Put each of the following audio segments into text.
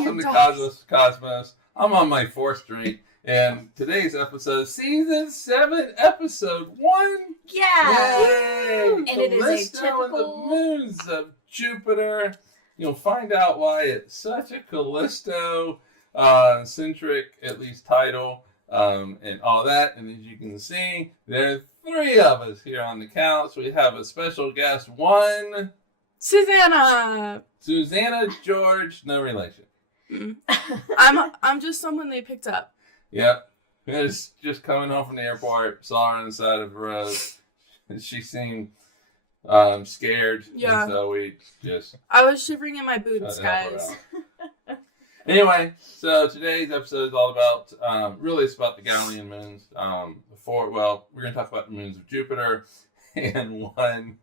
Welcome to Cosmos. I'm on my 4th drink, and today's episode, Season 7, Episode 1. Yeah! Yay! And it is a Callisto and the moons of Jupiter. You'll find out why it's such a Callisto-centric, at least, title, and all that. And as you can see, there are 3 of us here on the couch. We have a special guest, one... Susanna George, no relation. I'm just someone they picked up. Yep. Just coming home from the airport, saw her on the side of the road. She seemed scared. Yeah. And so we just... I was shivering in my boots, guys. Anyway, so today's episode is all about, really it's about the Galilean moons. We're going to talk about the moons of Jupiter and one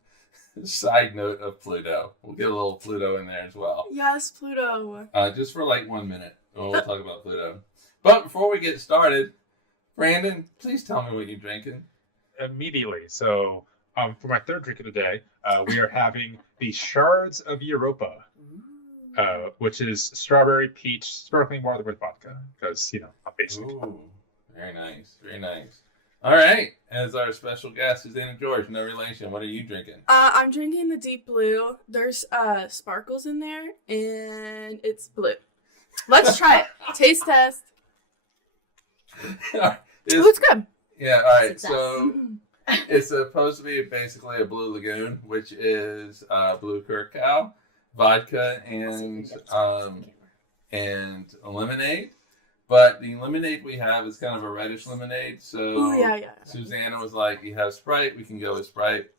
side note of Pluto. We'll get a little Pluto in there as well. Yes, Pluto. Just for like 1 minute. We'll talk about Pluto. But before we get started, Brandon, please tell me what you're drinking. Immediately. So, for my 3rd drink of the day, we are having the Shards of Europa, which is strawberry peach sparkling water with vodka. Because, I'm basic. Ooh, very nice. Very nice. All right. As our special guest, Susanna George, no relation. What are you drinking? I'm drinking the deep blue. There's sparkles in there, and it's blue. Let's try it. Taste test. It's good. Yeah, all right. So it's supposed to be basically a Blue Lagoon, which is blue curacao, vodka, and lemonade. But the lemonade we have is kind of a reddish lemonade. So yeah. Susanna was like, you have Sprite, we can go with Sprite.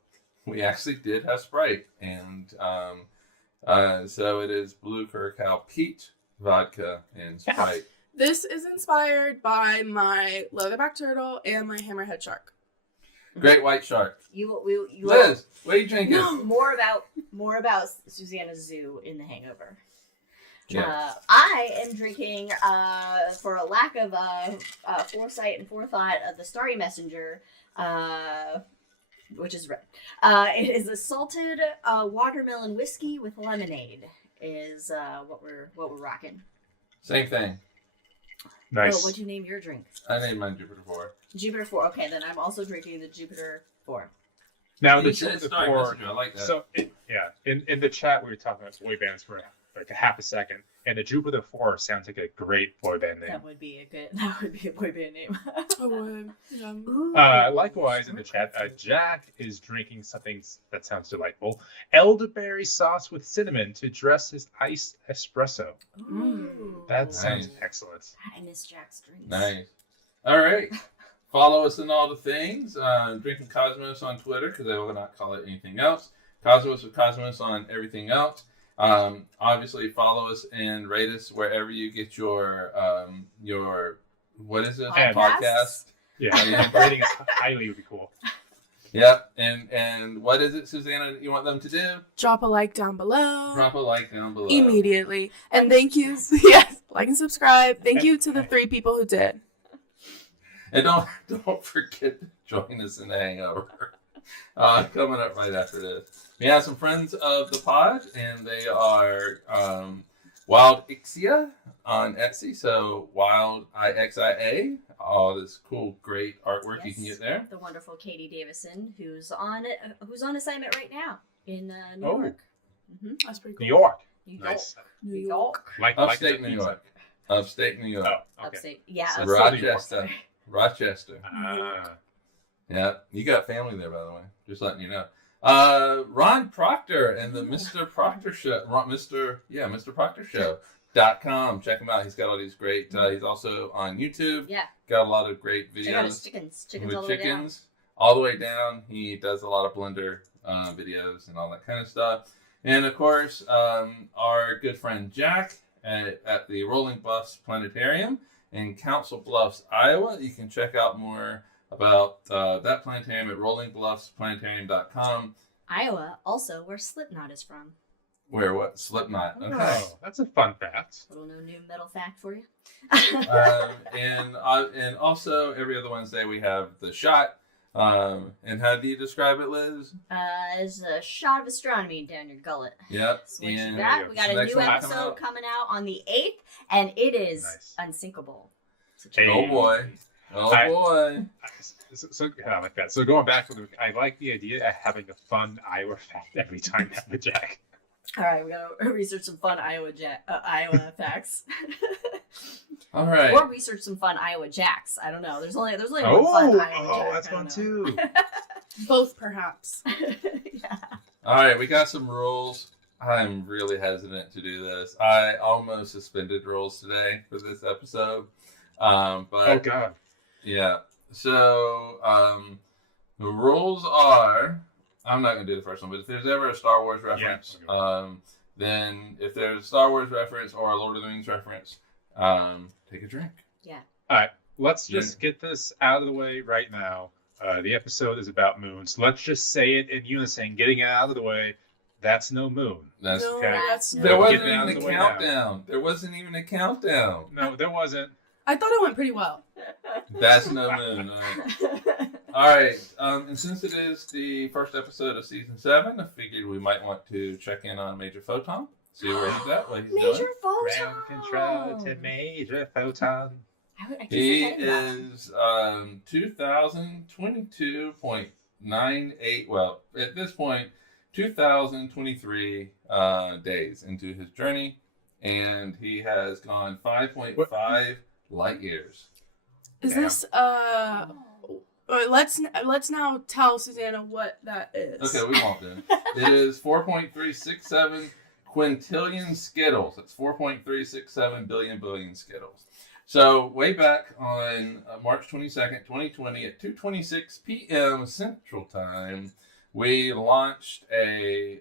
We actually did have Sprite. And so it is blue curacao, peach, vodka, and Sprite. This is inspired by my leatherback turtle and my hammerhead shark. Great white shark. You Liz, what are you drinking? No, more about Susanna's zoo in The Hangover. Yeah. I am drinking, for a lack of foresight and forethought, the Starry Messenger, which is red. It is a salted watermelon whiskey with lemonade. Is what we're rocking. Same thing. Nice. Oh, what'd you name your drink? I named mine Jupiter 4. Jupiter 4. Okay, then I'm also drinking the Jupiter 4. Now, You the said Jupiter Starry 4... Messenger, I like that. So, in the chat, we were talking about boy bands for like a half a second, and the Jupiter 4 sounds like a great boy band name. That would be a boy band name. I would. Yeah. Likewise, in the chat, Jack is drinking something that sounds delightful. Elderberry sauce with cinnamon to dress his iced espresso. Ooh. That sounds excellent. I miss Jack's drinks. Nice. All right. Follow us in all the things. Drinking Cosmos on Twitter, because I will not call it anything else. Cosmos with Cosmos on everything else. Obviously, follow us and rate us wherever you get your what is it? Podcast. Yeah, rating us highly would be cool. Yep. And what is it, Susanna, you want them to do? Drop a like down below. Drop a like down below. Immediately. And thank you. Yes, like and subscribe. Thank you to the 3 people who did. And don't forget to join us in the Hangover. Coming up right after this. We have some friends of the pod, and they are Wildixia on Etsy. So Wildixia, all this cool, great artwork you can get there. The wonderful Katie Davison, who's on assignment right now in New York. Mm-hmm. That's pretty cool. New York. Nice. New York. Upstate New York. Upstate New York. Oh, okay. Upstate. Yeah. So upstate Rochester. Ah. Yeah, you got family there, by the way. Just letting you know. Ron Proctor and the Mr. Proctor Show. Mr. Proctor Show.com. Check him out. He's got all these great. He's also on YouTube. Yeah. Got a lot of great videos. Check out his chickens. Chickens all the way down. All the way down. He does a lot of Blender videos and all that kind of stuff. And of course, our good friend Jack at the Rolling Bluffs Planetarium in Council Bluffs, Iowa. You can check out more about that planetarium at rollingbluffsplanetarium.com. Iowa, also where Slipknot is from. Where what? Slipknot. Okay. Oh, that's a fun fact. Little no new metal fact for you. And also every other Wednesday we have The Shot, And how do you describe it, Liz? There's a shot of astronomy down your gullet. Yep. So what you And got? We got a next new one episode coming out on the 8th, and it is Nice. unsinkable. Hey. Oh boy. Oh boy. I like that. So going back, I like the idea of having a fun Iowa fact every time I have a Jack. All right, we gotta research some fun Iowa facts. All right. Or research some fun Iowa Jacks. I don't know. There's only one fun Iowa Jack. That's I fun don't too. Both, perhaps. know. Yeah. All right, we got some rules. I'm really hesitant to do this. I almost suspended rules today for this episode. But Oh God. yeah. So the rules are, I'm not going to do the first one, but if there's ever a Star Wars reference, then if there's a Star Wars reference or a Lord of the Rings reference, take a drink. Let's just get this out of the way right now. The episode is about moons. Let's just say it in unison, getting it out of the way. That's no moon. That's No, okay. that's There no. wasn't Get it out even of a the way now. countdown. There wasn't even a countdown. No, there wasn't. I thought it went pretty well. That's no moon. All right. And since it is the first episode of season 7, I figured we might want to check in on Major Photon. See where he's at, what he's Major doing. Photon. Ground control to Major Photon. I keep He forgetting that. is 2022.98. Well, at this point, 2023 days into his journey, and he has gone 5.5 light years. Is Yeah. this let's now tell Susanna what that is. Okay, we won't then. It is 4.367 quintillion skittles. That's 4.367 billion skittles. So way back on March 22nd, 2020 at 2:26 p.m. Central Time, we launched a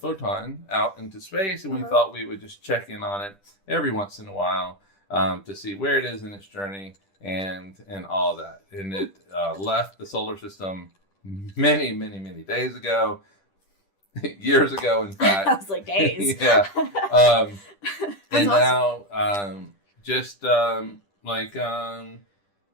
photon out into space, and we thought we would just check in on it every once in a while to see where it is in its journey and all that. And it left the solar system many days ago, years ago, in fact. I was like, days. Yeah. And awesome. now, just a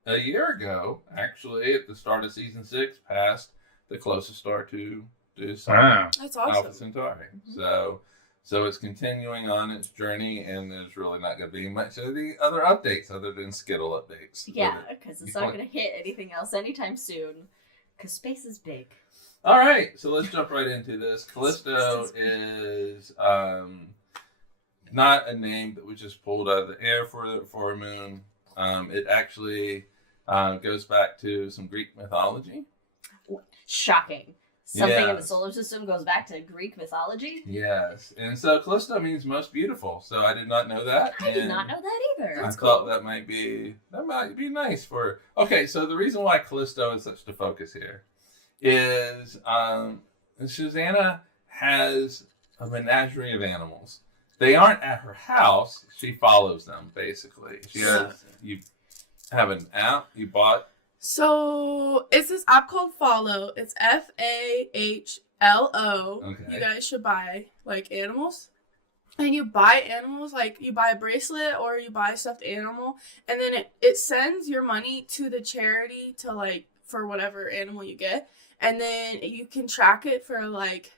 year ago, actually, at the start of season 6, passed the closest star to the sun, Wow. That's Alpha awesome. Centauri. Mhm. So it's continuing on its journey, and there's really not going to be much of the other updates other than Skittle updates. Yeah, because it's not going to hit anything else anytime soon. Because space is big. All right, so let's jump right into this. Callisto is not a name that was just pulled out of the air for a moon. It actually goes back to some Greek mythology. Shocking. Something in the Yes. solar system goes back to Greek mythology. Yes, and so Callisto means most beautiful. So I did not know that. I did and not know that either. I thought that might be nice for. Okay, so the reason why Callisto is such the focus here is Susanna has a menagerie of animals. They aren't at her house. She follows them, basically. You have an app you bought. So it's this app called Follow. It's FAHLO. Okay. You guys should buy like animals. And you buy animals, like you buy a bracelet or you buy a stuffed animal, and then it sends your money to the charity to like for whatever animal you get. And then you can track it for like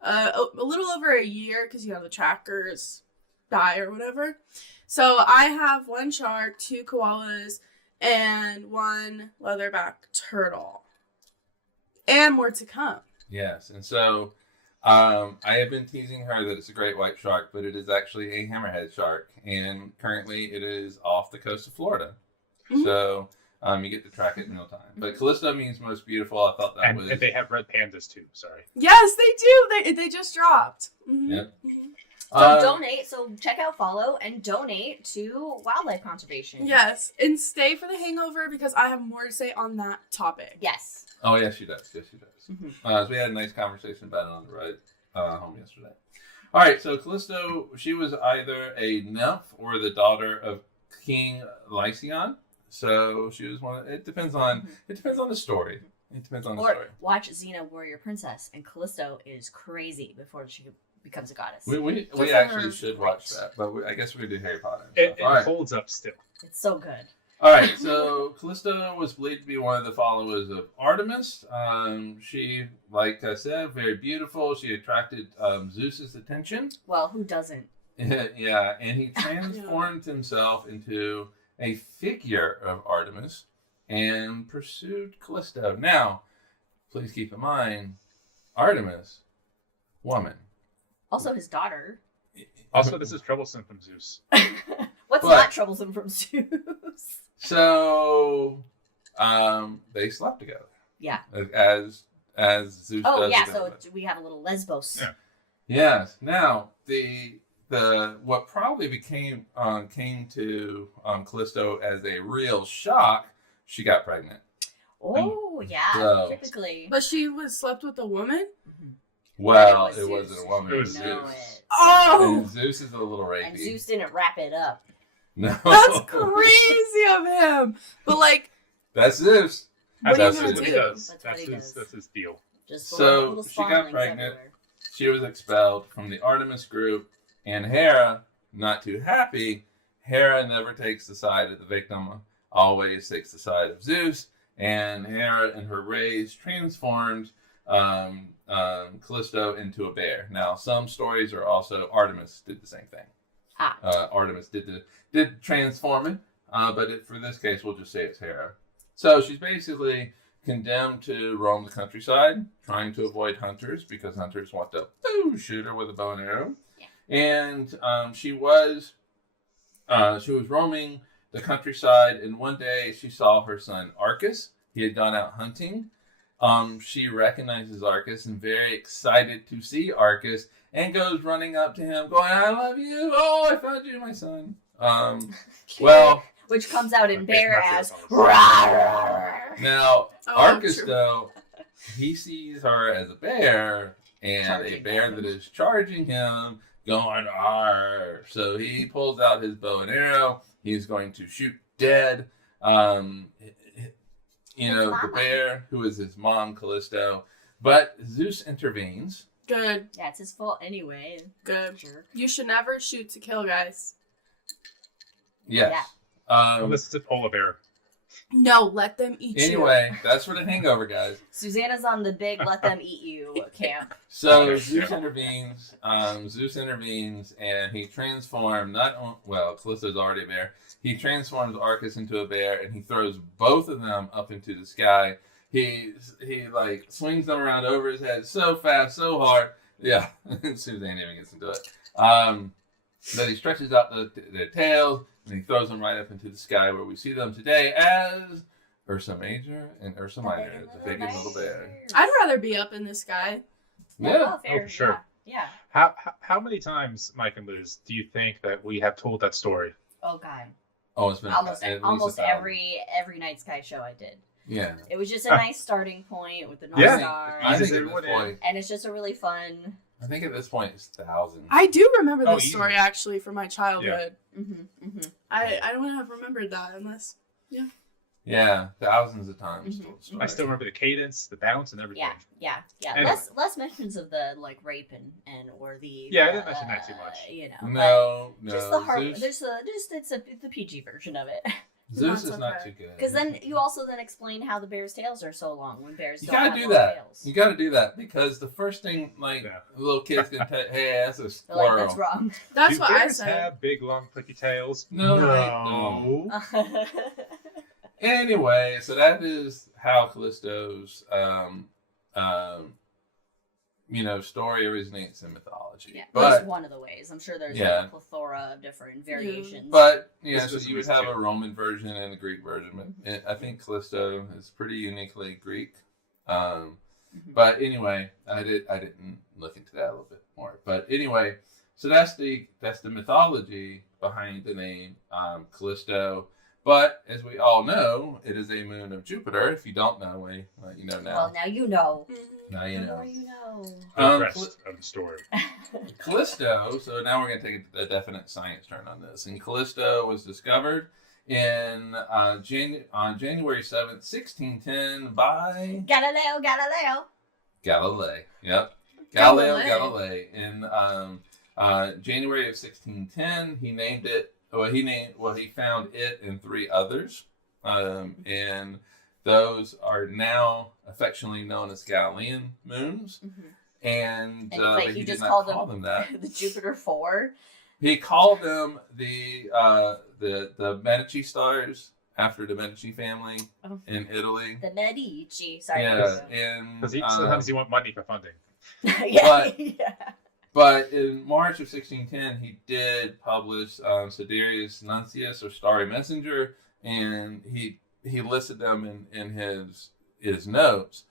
a little over a year because the trackers die or whatever. So I have 1 shark, 2 koalas, and 1 leatherback turtle. And more to come. Yes, and so I have been teasing her that it's a great white shark, but it is actually a hammerhead shark, and currently it is off the coast of Florida. Mhm. So you get to track it in real time. But Callisto means most beautiful. I thought that And was. they have red pandas too. Sorry. Yes, they do. They just dropped. Mhm. Yep. Mhm. So donate. So check out Follow and donate to wildlife conservation. Yes, and stay for the hangover because I have more to say on that topic. Yes. Oh, yes, she does. Yes, she does. Mhm. So we had a nice conversation about it on the ride home yesterday. All right, so Callisto, she was either a nymph or the daughter of King Lycion. So she was one. It depends on the story. It depends on the Or story. watch Xena, Warrior Princess, and Callisto is crazy before she becomes a goddess. We for actually her. should watch that, but I guess we do Harry Potter. It All right. holds up still. It's so good. All right, so Callisto was believed to be one of the followers of Artemis. She, like I said, very beautiful. She attracted Zeus's attention. Well, who doesn't? Yeah, and he transformed himself into a figure of Artemis and pursued Callisto. Now, please keep in mind, Artemis, woman. Also his daughter. Also, this is troublesome from Zeus. What's not troublesome from Zeus? So, they slept together. Yeah. As Zeus does. Oh, yeah, with so everybody. we have a little Lesbos. Yeah. Yes. Now, the what probably came to Callisto as a real shock, she got pregnant. Oh, yeah, So- typically. But she was slept with a woman? Well, It was it wasn't Zeus. a woman. It It was was know Zeus. it. Oh! And Zeus is a little rapey. And Zeus didn't wrap it up. No. That's crazy of him. But like, That's Zeus. what are you That's gonna what he do? does. That's what That's he his. does. That's his deal. Just So, little she spawn got links pregnant. everywhere. She was expelled from the Artemis group, and Hera, not too happy, Hera never takes the side of the victim, always takes the side of Zeus, and Hera, in her rage, transformed Callisto into a bear. Now, some stories are also Artemis did the same thing. Artemis did transform it, but for this case, we'll just say it's Hera. So she's basically condemned to roam the countryside, trying to avoid hunters because hunters want to shoot her with a bow and arrow. Yeah. And she was roaming the countryside, and one day she saw her son Arcus. He had gone out hunting. She recognizes Arcus and very excited to see Arcus and goes running up to him, going, "I love you! Oh, I found you, my son." Well, Which comes out in Okay, bear my as favorite "Rawr." now Oh, Arcus true. though, he sees her as a bear and a Charging bear him. that is charging him, going "Arr!" So he pulls out his bow and arrow. He's going to shoot dead. His The mama. bear, who is his mom, Callisto. But Zeus intervenes. Good, Yeah, it's his fault anyway. good. Jerk. You should never shoot to kill, guys. Yes. Unless it's a polar bear. No, let them eat you. Anyway, that's for the hangover, guys. Susanna's on the big let them eat you camp. So Okay, Zeus yeah. intervenes. Zeus intervenes, and he transformed Callisto's already a bear. He transforms Arcus into a bear, and he throws both of them up into the sky. He like swings them around over his head so fast, so hard. Yeah, Suzanne even gets into it. That he stretches out their tails, and he throws them right up into the sky, where we see them today as Ursa Major and Ursa Minor, the big and little bear. I'd rather be up in the sky. Yeah. fair. Oh, for sure. Yeah. How many times, Mike and Liz, do you think that we have told that story? Oh god. Oh, it's been Almost at least almost 1,000. every night sky show I did. Yeah. It was just a nice starting point with the North Yeah. Star. I think Eases at this everyone in. point, And it's just a really fun. I think at this point it's thousands. I do remember Oh, this easy. story actually from my childhood. Mm-hmm. I wouldn't have remembered that unless. Yeah, thousands of times. Mhm. told the story. I still remember the cadence, the bounce, and everything. Yeah. Anyway. Less mentions of the like rape and or the. Yeah, I didn't mention that too much. No, but just the heart. Zeus, It's the PG version of it. Zeus That's is not okay. too good. Because then you also then explain how the bear's tails are so long when bears You don't gotta have do long that. tails. You gotta do that because the first thing Yeah. little kids can tell, hey, that's a They're squirrel. like, that's wrong. That's Do what I bears said. have big, long, pricky tails? No, Anyway, so that is how Callisto's story originates in mythology. Yeah, But that's one of the ways. I'm sure there's Yeah. like a plethora of different variations. But This so is you would amazing have too. a Roman version and a Greek version. But I think Callisto is pretty uniquely Greek. Mhm. But anyway, I didn't look into that a little bit more. But anyway, so that's the mythology behind the name Callisto. But as we all know, it is a moon of Jupiter. If you don't know, you know now. Well, now you know. Now you The know. more you know. The rest of the story. Callisto, so now we're going to take a definite science turn on this. And Callisto was discovered on January 7th, 1610 by Galileo. Galilei. Yep. Galilei. Galilei. In January of 1610, he named it he found it and 3 others, and those are now affectionately known as Galilean moons. And like he he did just not called call them that. the Jupiter 4. He called them the Medici stars after the Medici family in Italy. The Medici. Sorry. Yeah, and Because sometimes you want money for funding. yeah. But in March of 1610, he did publish Sidereus Nuncius, or Starry Messenger, and he listed them in his notes.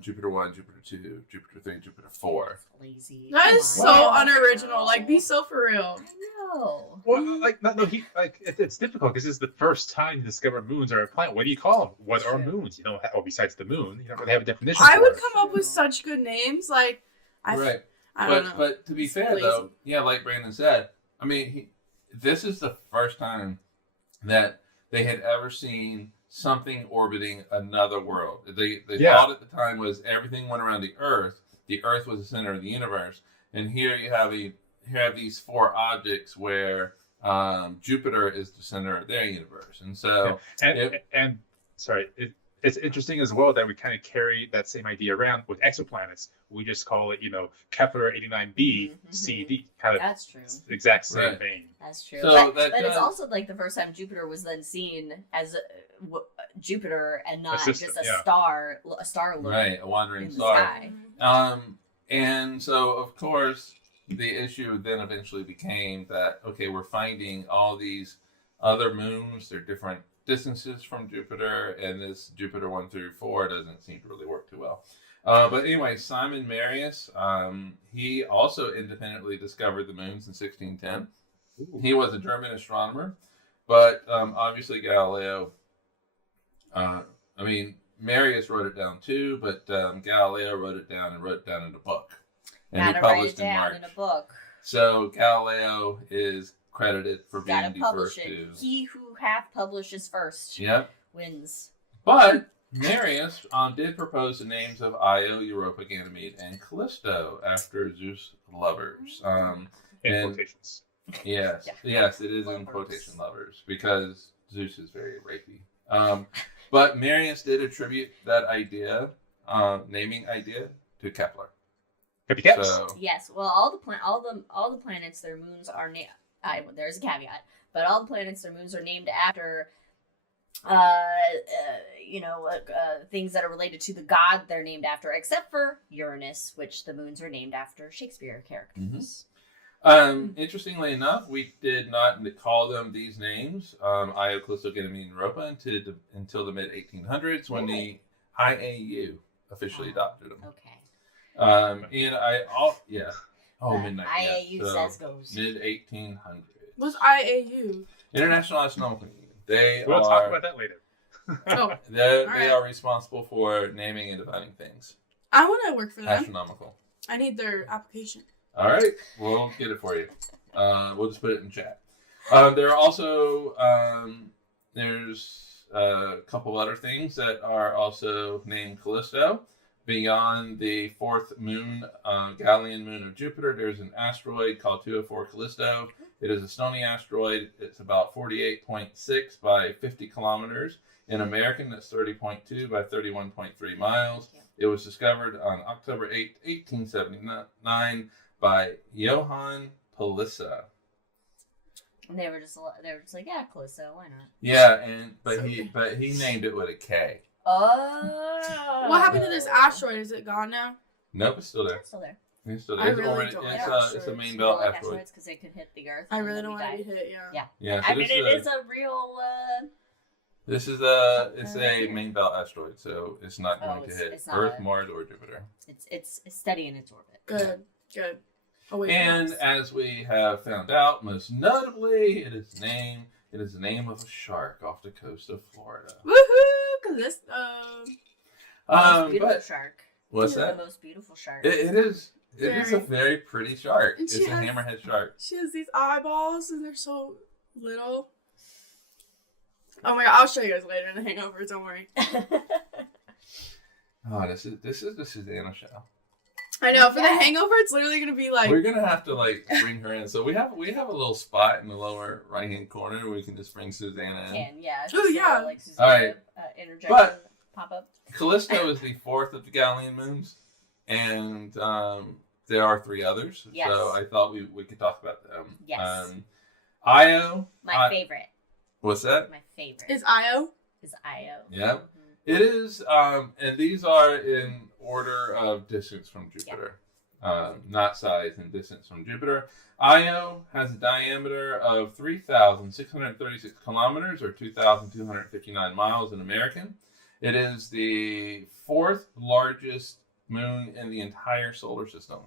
Jupiter 1, Jupiter 2, Jupiter 3, Jupiter 4. Lazy. That is Come so on. unoriginal. Like, be so for real. I know. Well, it's difficult because it's the first time you discover moons are a planet. What do you call them? What are moons? You don't have, besides the moon, you don't really have a definition. I for would it. come up with such good names. Like, I don't know. But to be fair, Lazy. though, yeah, like Brandon said, I mean, this is the first time that they had ever seen something orbiting another world. The thought at the time was everything went around the Earth. The Earth was the center of the universe, and here you have these 4 objects where Jupiter is the center of their universe, and so it's interesting as well that we kind of carry that same idea around with exoplanets. We just call it, Kepler 89b CD, kind of That's true. exact same vein. That's true. So but it's also like the first time Jupiter was then seen as Jupiter and not just a star look right, a wandering in the star. sky. And so of course the issue then eventually became that we're finding all these other moons. They're different distances from Jupiter, and this Jupiter 1 through 4 doesn't seem to really work too well. But anyway, Simon Marius, he also independently discovered the moons in 1610. Ooh. He was a German astronomer, but obviously Galileo, Marius wrote it down too, but Galileo wrote it down in a book. And Gotta he published write it down in March. in a book. So Galileo is credited for being the first to. He who hath publishes first wins. But Marius did propose the names of Io, Europa, Ganymede, and Callisto after Zeus lovers. In quotations. Yes, yes, it is in quotation lovers because Zeus is very rapey. But Marius did attribute that idea, naming idea, to Kepler. So, yes, well, all the planets, their moons are named. There's a caveat, but all the planets, their moons are named after, things that are related to the god they're named after, except for Uranus, which the moons are named after Shakespeare characters. Interestingly enough, we did not call them these names, Io, Callisto, Ganymede, and Europa, until the mid 1800s when the IAU officially adopted them. Okay. Midnight. IAU says goes. Mid 1800s. What's IAU? International Astronomical Union. We'll talk about that later. They are responsible for naming and defining things. I want to work for them. Astronomical. I need their application. All right, we'll get it for you. We'll just put it in chat. There are also there's a couple other things that are also named Callisto. Beyond the 4th moon, Galilean moon of Jupiter, there's an asteroid called 204 Callisto. It is a stony asteroid. It's about 48.6 by 50 kilometers. In American, that's 30.2 by 31.3 miles. It was discovered on October 8, 1879 by Johann Palisa. And they were just like, yeah, Callisto, why not? Yeah, but he named it with a K. Oh. What happened to this asteroid? Is it gone now? Nope, it's still there. It's still there. It's still I there. really don't like It's a main belt asteroid. Because it could hit the Earth. I really don't want to be hit. Yeah. So it is a real. This is a main belt asteroid, so it's not going to hit Earth, Mars, or Jupiter. It's steady in its orbit. Good. And as we have found out, most notably, it is the name of a shark off the coast of Florida. Woohoo! Callisto. Most beautiful shark. What's that? The most beautiful shark. It is. It is a very pretty shark. And it's a hammerhead shark. She has these eyeballs, and they're so little. Oh my god! I'll show you guys later in the Hangover. Don't worry. Oh, this is the Susanna show. I know, for Yeah. the hangover, it's literally going to be like... We're gonna have to like bring her in. So we have a little spot in the lower right hand corner where we can just bring Susanna in. Oh, yeah. Like All right. Interjection, But- pop up. Callisto is the fourth of the Galilean moons, and there are 3 others. Yes. So I thought we could talk about them. Yes. Io. My favorite. What's that? My favorite Is Io? is Io. Yeah. It is, and these are in order of distance from Jupiter, not size and distance from Jupiter. Io has a diameter of 3,636 kilometers, or 2,259 miles in American. It is the 4th largest moon in the entire solar system.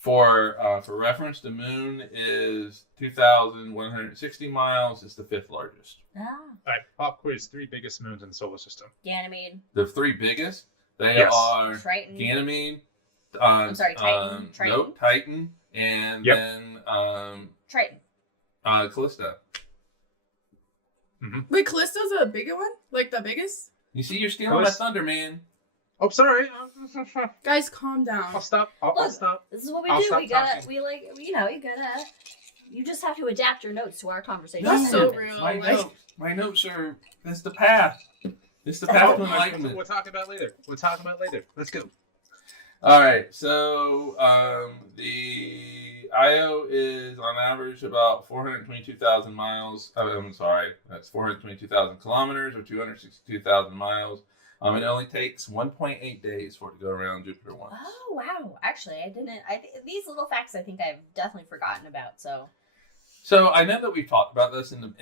For reference, the moon is 2,160 miles. It's the 5th largest. Ah, All right, pop quiz: 3 biggest moons in the solar system. Ganymede, The 3 biggest, they Yes. are Triton. Ganymede. I'm sorry, Titan. Triton. Nope, Titan, and Yep. then Triton. Callisto. Wait, Callisto's a bigger one? Like the biggest? You see, you're stealing my Callisto- thunder, man. Oh, sorry. Guys, calm I'll down. stop. I'll Look. stop. This is what we I'll do. stop We gotta, talking. we like, you know, you just have to adapt your notes to our conversation. That's so real. My like- notes are. That's the path. It's the path to We'll enlightenment. talk about later. Let's go. All right, so the Io is on average about 422,000 miles. I'm sorry, that's 422,000 kilometers, or 262,000 miles. It only takes 1.8 days for it to go around Jupiter once. Oh wow! Actually, I didn't. These little facts I think I've definitely forgotten about. So I know that we've talked about this in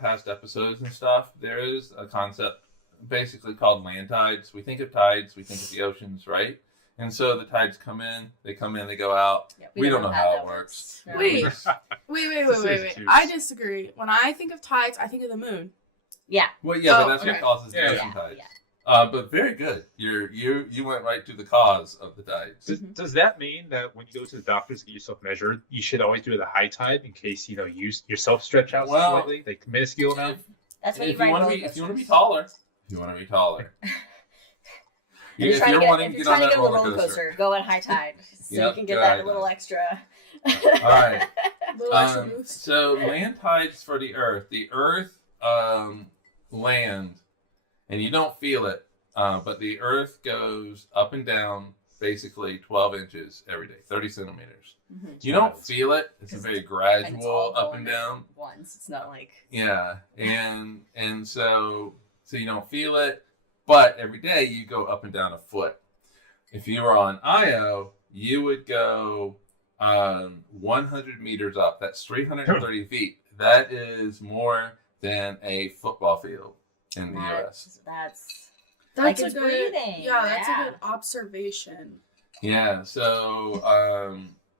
past episodes and stuff. There is a concept basically called land tides. We think of tides, we think of the oceans, right? And so the tides come in, they go out. Yeah, We don't know how that it works. No. Wait. Just- Wait. I disagree. When I think of tides, I think of the moon. Yeah. Well, yeah, Oh, but that's okay. what causes the Yeah. ocean Yeah. tides. Yeah. But very good. You went right to the cause of the tides. Does that mean that when you go to the doctors to get yourself measured, you should always do it at a high tide in case you yourself stretch out Well, slightly, like minuscule amount? That's when If you ride you want roller to be, if you want to be coasters. taller, you want to be taller. If you're If trying you're to get, wanting if to you're get on trying to that get on the roller roller coaster. coaster, go at high tide so Yep, you can get go that at little high extra. All right. Little extra boost. So land tides for the Earth land, and you don't feel it, but the Earth goes up and down basically 12 inches every day, 30 centimeters. Mhm. You don't feel it. It's a very And it's gradual all up going and down. Once it's not like Yeah, and so you don't feel it, but every day you go up and down a foot. If you were on Io, you would go 100 meters up. That's 330 feet. That is more than a football field in the U.S. that's That's like a it's good. breathing. Yeah, that's Yeah. a good observation. Yeah. So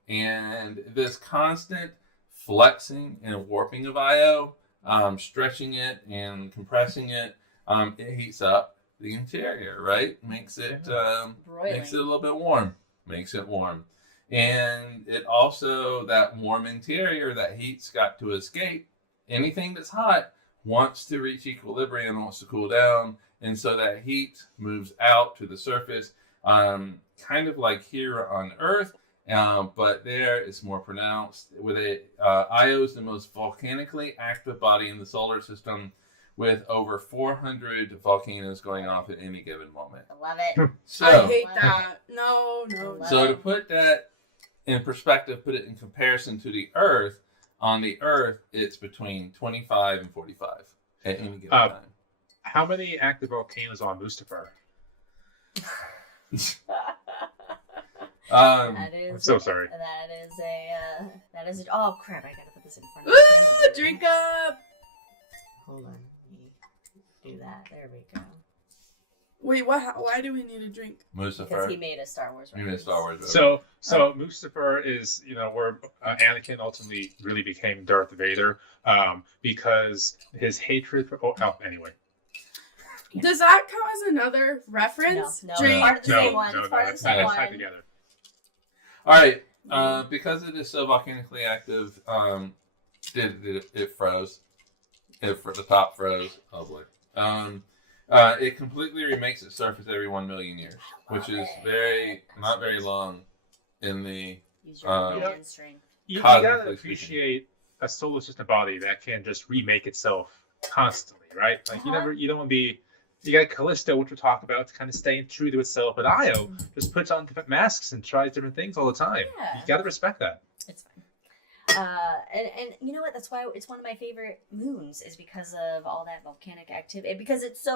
and this constant flexing and warping of Io, stretching it and compressing it, it heats up the interior, right? Makes it broiling. makes it a little bit warm. Makes it warm. And it also, that warm interior, that heat's got to escape. Anything that's hot wants to reach equilibrium, wants to cool down. And so that heat moves out to the surface, kind of like here on Earth, but there it's more pronounced. With Io is the most volcanically active body in the solar system, with over 400 volcanoes going off at any given moment. I love it. So, I hate that. No. so to put that in perspective, put it in comparison to the Earth, on the Earth, it's between 25 and 45 at any given time. How many active volcanoes on Mustafar? That is. I'm so sorry. That is. Oh crap! I gotta put this in front of Ooh, the camera. drink up. Hold on. Let me do that. There we go. Wait, what? Why do we need a drink? Because Lucifer. he made a Star Wars He made a reference. Star Wars. So Mustafar is, where Anakin ultimately really became Darth Vader, because his hatred for. Anyway. Does that count as another reference? No, Drink. part of the same one. No, It's part of the it's same tied one. together. All right. Because it is so volcanically active, it froze. The top froze. Oh boy. It completely remakes its surface every 1 million years, which is not very long in the Use your hand strength. You Cosmically gotta speaking. appreciate a solar system body that can just remake itself constantly, right? Like you don't want to be. You got Callisto, which we'll talk about, to kind of staying true to itself, but Io just puts on different masks and tries different things all the time. Yeah. You gotta respect that. It's fine. And you know what? That's why it's one of my favorite moons, is because of all that volcanic activity. Because it's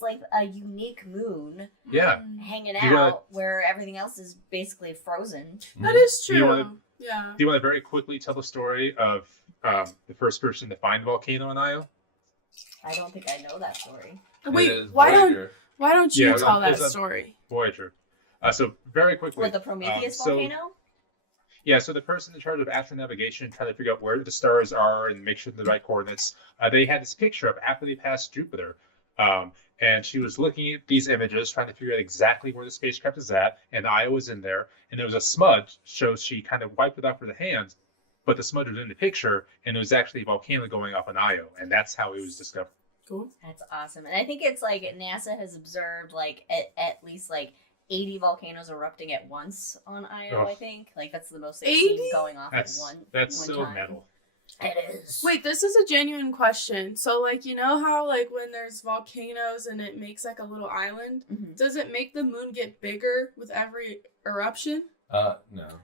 like a unique moon Yeah. hanging Do you wanna- out where everything else is basically frozen. That is Do you true. wanna- Yeah. Do you want to very quickly tell the story of the first person to find a volcano in Io? I don't think I know that story. It Wait, is why Voyager. don't you Yeah, tell that it's a- story? Voyager. So very quickly. What, the Prometheus so- volcano? Yeah, so the person in charge of astronavigation, trying to figure out where the stars are and make sure they're the right coordinates, they had this picture of after they passed Jupiter. And she was looking at these images, trying to figure out exactly where the spacecraft is at, and Io was in there, and there was a smudge, so she kind of wiped it off with her hands, but the smudge was in the picture, and it was actually a volcano going off in Io, and that's how it was discovered. Cool. That's awesome. And I think it's like NASA has observed like at least like 80 volcanoes erupting at once on Io, I think. Like that's the most they've 80? seen going off That's at one so time. metal. It is. Wait, this is a genuine question. So, like, you know how, like, when there's volcanoes and it makes, like, a little island? Mhm. Does it make the moon get bigger with every eruption? No.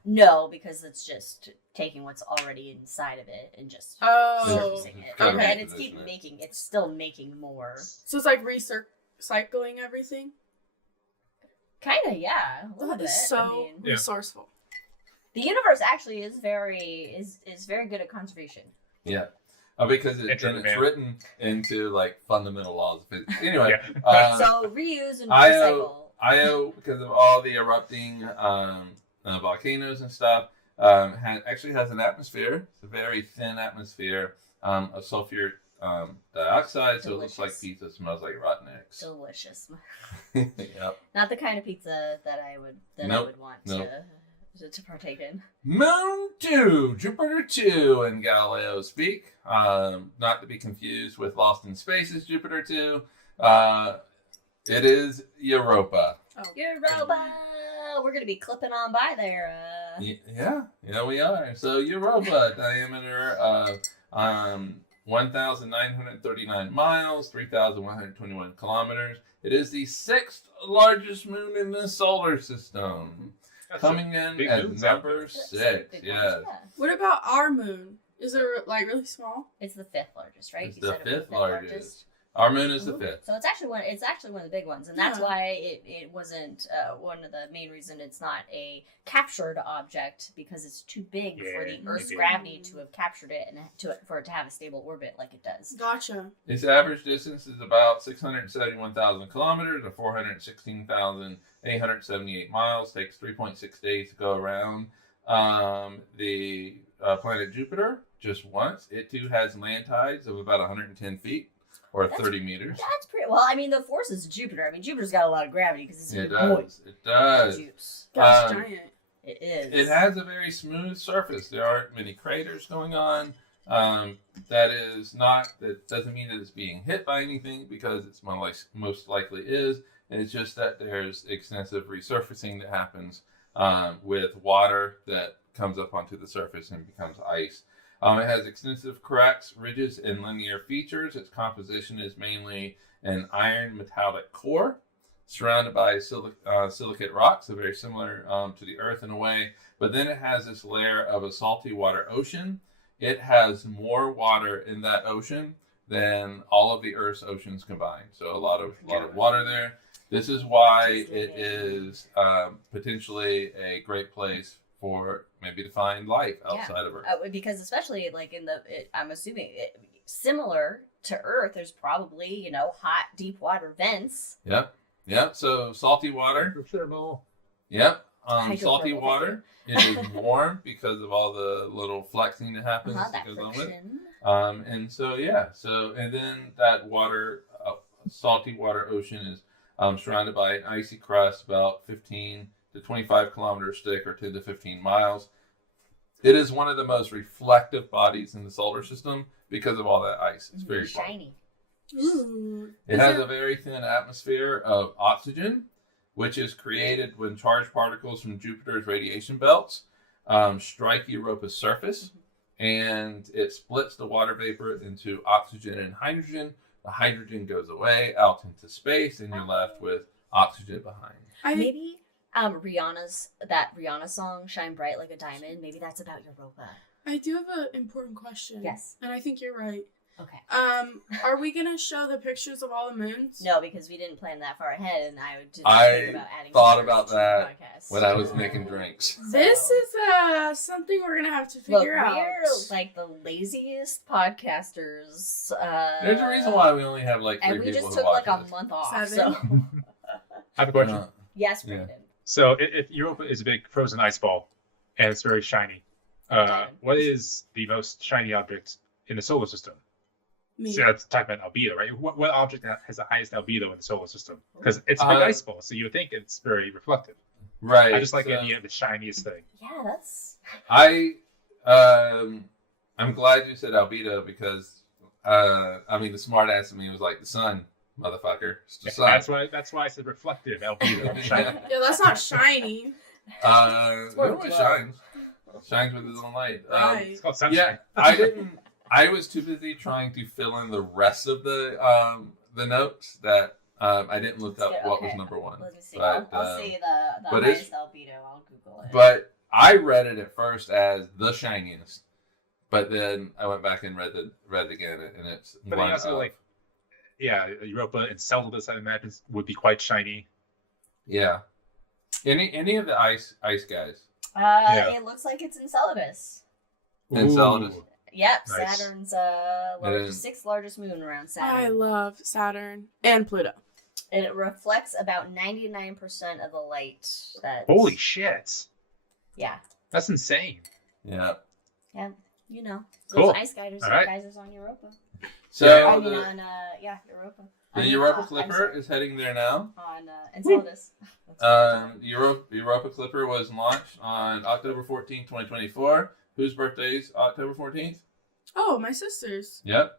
No, because it's just taking what's already inside of it and just Oh. surfacing it. Kind of Okay, and it's reposition it. it's still making more. So it's like recycling everything? Kinda, yeah. A little That bit. is so I mean, Yeah. resourceful. the universe actually is very good at conservation. Yeah. Because Interesting, it's man. written into like fundamental laws of physics. Anyway, Yeah. So reuse and Io- recycle. Io, because of all the erupting volcanoes and stuff, actually has an atmosphere. It's a very thin atmosphere of sulfur dioxide, so it looks like Delicious. pizza, smells like rotten eggs. Delicious. Yep. Not the kind of pizza that I would Nope, want nope. to partake in. Moon 2, Jupiter 2, and Galileo speak. Not to be confused with Lost in Space's Jupiter 2. It is Europa. Oh. Europa! We're going to be clipping on by there. Yeah, we are. So Europa, diameter of 1,939 miles, 3,121 kilometers. It is the 6th largest moon in the solar system. That's Coming in big at moons out number there. 6. Big Yes. ones, yeah. What about our moon? Is it, like, really small? It's the 5th largest, right? It's You the said it was 5th largest. Our moon is the Ooh. 5th. So it's actually one of the big ones, and that's Yeah. why it wasn't one of the main reason it's not a captured object, because it's too big for the Yeah, Earth's maybe. gravity to have captured it and for it to have a stable orbit like it does. Gotcha. Its average distance is about 671,000 kilometers or 416,878 miles. Takes 3.6 days to go around. The planet Jupiter, just once. It too has land tides of about 110 feet or 30 meters. That's pretty well. I mean, the forces of Jupiter. I mean, Jupiter's got a lot of gravity because it's a It big boy. does. It does. Juice. That's Um, giant. It is. It has a very smooth surface. There aren't many craters going on. That doesn't mean that it's being hit by anything, because it's most likely is. It's just that there's extensive resurfacing that happens with water that comes up onto the surface and becomes ice. It has extensive cracks, ridges, and linear features. Its composition is mainly an iron metallic core surrounded by silicate rocks, so very similar to the Earth in a way. But then it has this layer of a salty water ocean. It has more water in that ocean than all of the Earth's oceans combined. So a lot of water there. This is why it is potentially a great place for maybe to find life outside of Earth. Because especially like I'm assuming similar to Earth, there's probably hot deep water vents. Yep. So salty water. Hydrothermal. Yep. Hydrothermal, Salty thank water. It is warm because of all the little flexing that happens That that goes on with it. friction. And so and then that water, salty water ocean is surrounded by an icy crust about 15 to 25 kilometers thick, or 10 to 15 miles. It is one of the most reflective bodies in the solar system because of all that ice. It's very bright. shiny. Ooh. It has a very thin atmosphere of oxygen, which is created when charged particles from Jupiter's radiation belts strike Europa's surface, and it splits the water vapor into oxygen and hydrogen. The hydrogen goes away out into space, and you're left with oxygen behind. Maybe Rihanna song, Shine Bright Like a Diamond, maybe that's about Europa. I do have an important question. Yes. And I think you're right. Okay. Are we gonna show the pictures of all the moons? No, because we didn't plan that far ahead, and I didn't I think about adding thought pictures about to the that podcast. when I was making drinks. This is something we're gonna have to figure out. We're like the laziest podcasters. There's a reason why we only have like 3 and we people just who took watch like a this. month off. 7. So I have a question. yes, Yeah. Brandon. So if Europa is a big frozen ice ball and it's very shiny, what is the most shiny object in the solar system? Me. So that's talking about albedo, right? What object has the highest albedo in the solar system? Because it's a big ice ball, so you would think it's very reflective. Right. I just like so the idea of the shiniest thing. Yeah, that's. I'm glad you said albedo because the smart ass in me was like the sun, motherfucker. It's the sun. That's why I said reflective albedo. Shiny. Yeah, that's not shiny. It shines. Shines with its own light. Right. It's called sunshine. Yeah, I was too busy trying to fill in the rest of the notes that I didn't look up what was number one. Let me see. But, I'll say the but highest albedo. I'll Google it. But I read it at first as the shiniest, but then I went back and read it again, and it's But one you also of, Europa and Celebus, I imagine, would be quite shiny. yeah. Any of the ice guys. It looks like it's Enceladus. Enceladus. Yep, Nice. Saturn's then- sixth largest moon around Saturn. I love Saturn and Pluto. And it reflects about 99% of the light. Holy shit! Yeah. That's insane. Yeah. Yeah. You know, those Cool. ice geysers All right. on Europa. So Yeah. Europa. the Europa Clipper is heading there now. On Enceladus. Europa Clipper was launched on October 14th, 2024. Whose birthday is October 14th? Oh, my sister's. Yep.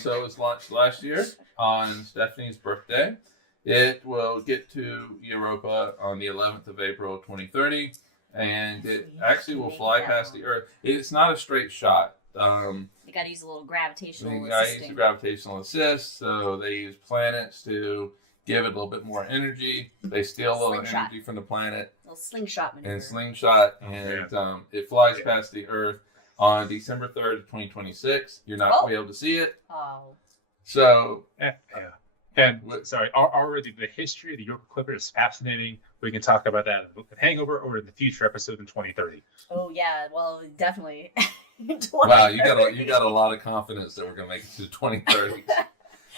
So it was launched last year on Stephanie's birthday. It will get to Europa on the 11th of April, 2030, and it actually will fly past the Earth. It's not a straight shot. You got to use a little gravitational They use assisting. the gravitational assist, so they use planets to give it a little bit more energy. They steal a little Slingshot. energy from the planet Little slingshot maneuver. and slingshot, and it flies past the Earth on December 3rd of 2026. You're not going to be able to see it. Oh. So, Yeah. And already the history of the Europa Clipper is fascinating. We can talk about that in the Hangover or in the future episode in 2030. Oh yeah, well definitely. wow, you got a lot of confidence that we're going to make it to the 2030s.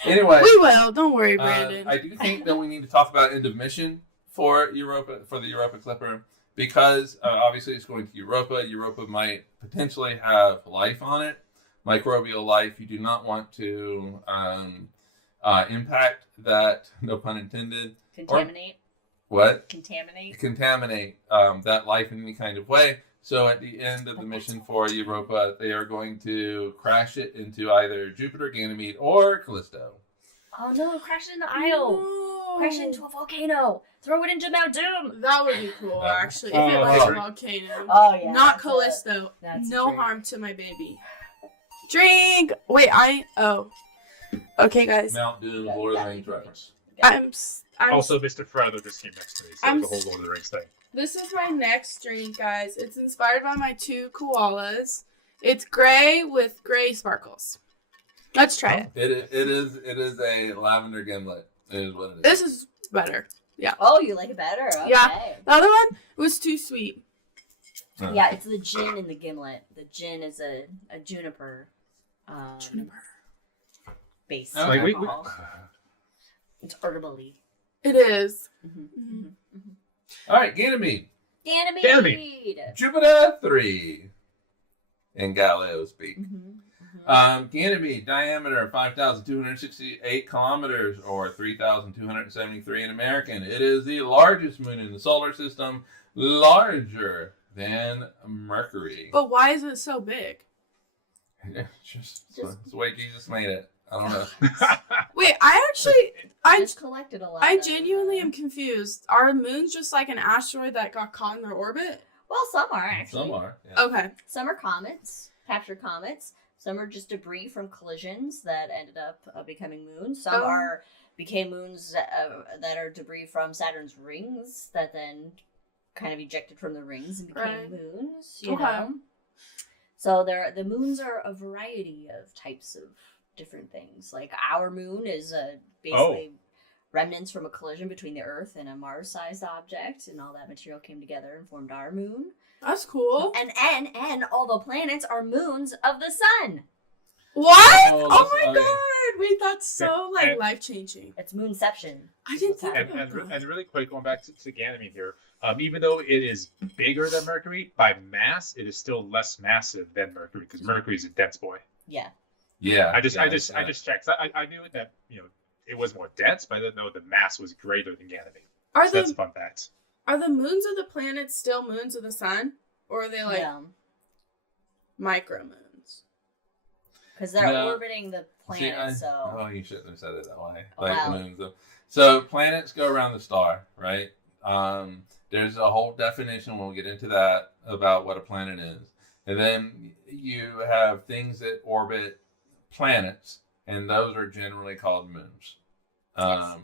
Anyway, We will. Don't worry, Brandon. I do think that we need to talk about end of mission for the Europa Clipper because obviously it's going to Europa. Europa might potentially have life on it, microbial life. You do not want to impact that. No pun intended. Contaminate. What? Contaminate. That life in any kind of way. So at the end of the mission for Europa, they are going to crash it into either Jupiter, Ganymede, or Callisto. Oh no! Crash it in the Isle. No. Crash it into a volcano. Throw it into Mount Doom. That would be cool, actually. If Oh, it was a sorry. volcano. Oh yeah. Not that's Callisto. that's No true. harm to my baby. Drink. Wait, okay, guys. Mount Doom, Lord of the Rings reference. I'm Also, Mr. Frother just came next to me, so I'm the whole Lord of the Rings thing. This is my next drink, guys. It's inspired by my 2 koalas. It's gray with gray sparkles. Let's try it. It is a lavender gimlet. It is what it is. This is better. Oh, you like it better? Okay. Yeah. The other one was too sweet. Yeah, it's the gin in the gimlet. The gin is a juniper. Juniper. Based Okay. Like, alcohol. It's herbally. It is. Mm-hmm. All right, Ganymede. Ganymede. Jupiter 3. In Galileo speak. Mm-hmm. Ganymede, diameter 5,268 kilometers or 3,273 in American. It is the largest moon in the solar system, larger than Mercury. But why is it so big? It's the way Jesus made it. I don't know. Wait, I just collected a lot. I of, genuinely am confused. Are moons just like an asteroid that got caught in their orbit? Well, some are actually. Some are. Yeah. Okay. Some are comets, captured comets. Some are just debris from collisions that ended up becoming moons. Some became moons that are debris from Saturn's rings that then kind of ejected from the rings and became moons. You know. So the moons are a variety of types of different things. Like our moon is basically remnants from a collision between the Earth and a Mars-sized object, and all that material came together and formed our moon. That's cool. And all the planets are moons of the sun. What? Oh, Oh my god! Wait, that's so like life changing. It's moonception. I didn't think And, about and, that. and really quick, going back to Ganymede here, even though it is bigger than Mercury, by mass, it is still less massive than Mercury, because Mercury is a dense boy. Yeah. Yeah. I just checked. I knew that it was more dense, but I didn't know the mass was greater than Ganymede. Are So that's a the fun fact. moons of the planets still moons of the sun, or are they like micro moons? Because they're No. orbiting the planet, Oh, you shouldn't have said it that way. Oh, Like wow. moons. So planets go around the star, right? There's a whole definition, we'll get into that, about what a planet is. And then you have things that orbit planets, and those are generally called moons. Yes.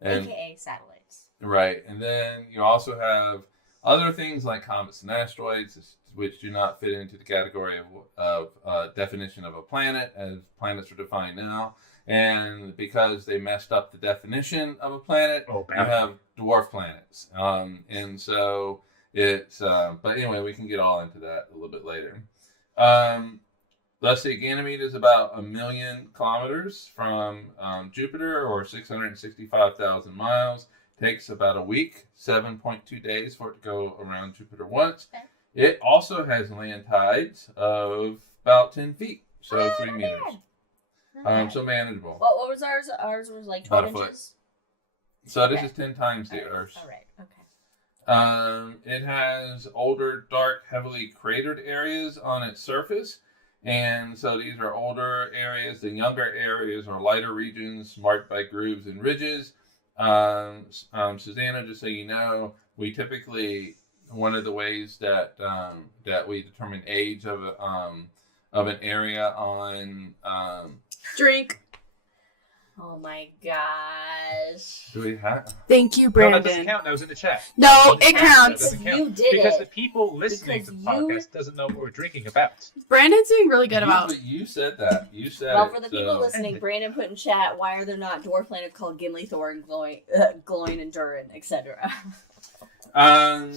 And AKA satellites. right, and then you also have other things like comets and asteroids, which do not fit into the category of definition of a planet, as planets are defined now. And because they messed up the definition of a planet, you have dwarf planets. And so it's, but anyway, we can get all into that a little bit later. Let's see, Ganymede is about 1 million kilometers from Jupiter, or 665,000 miles. Takes about a week, 7.2 days for it to go around Jupiter once. Okay. It also has land tides of about 10 feet, so 3 meters. So manageable. What was ours? Ours was like 12 inches. So this is 10 times the Earth's. All right. Okay. It has older, dark, heavily cratered areas on its surface. And so these are older areas. The younger areas are lighter regions marked by grooves and ridges. Susanna, just so you know, we typically, one of the ways that that we determine age of an area on drink. Oh my gosh. do we have? Thank you, No, Brandon. that doesn't count. That was in the chat. No, it counts. That doesn't count. You did because it. the people listening to the podcast doesn't know what we're drinking about. Brandon's doing really good about. But you said that. You said Well, it, for the people listening, Brandon put in chat, why are there not dwarf planets called Gimli, Thor, and Gloin and Durin, etc.? And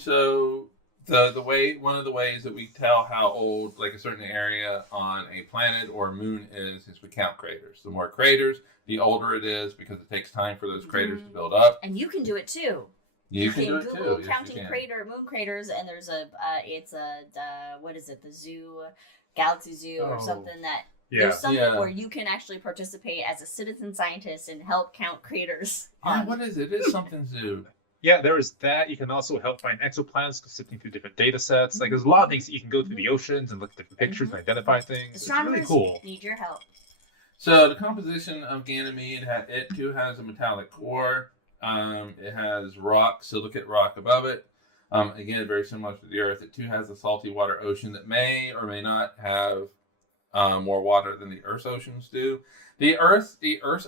so one of the ways that we tell how old like a certain area on a planet or a moon is we count craters. The more craters, the older it is, because it takes time for those craters to build up. And you can do it too. You can do it Google too. counting moon craters, and there's what is it, the zoo, Galaxy Zoo or something that. Yeah. There's something where you can actually participate as a citizen scientist and help count craters. What is it? It is something zoo. Yeah, there is that. You can also help find exoplanets, sifting through different data sets. Like, there's a lot of things that you can go through the oceans and look at different pictures and identify things. Astronomers It's really cool. need your help. So the composition of Ganymede, it too has a metallic core. It has rock, silicate rock above it. Again, very similar to the Earth. It too has a salty water ocean that may or may not have more water than the Earth's oceans do. The Earth's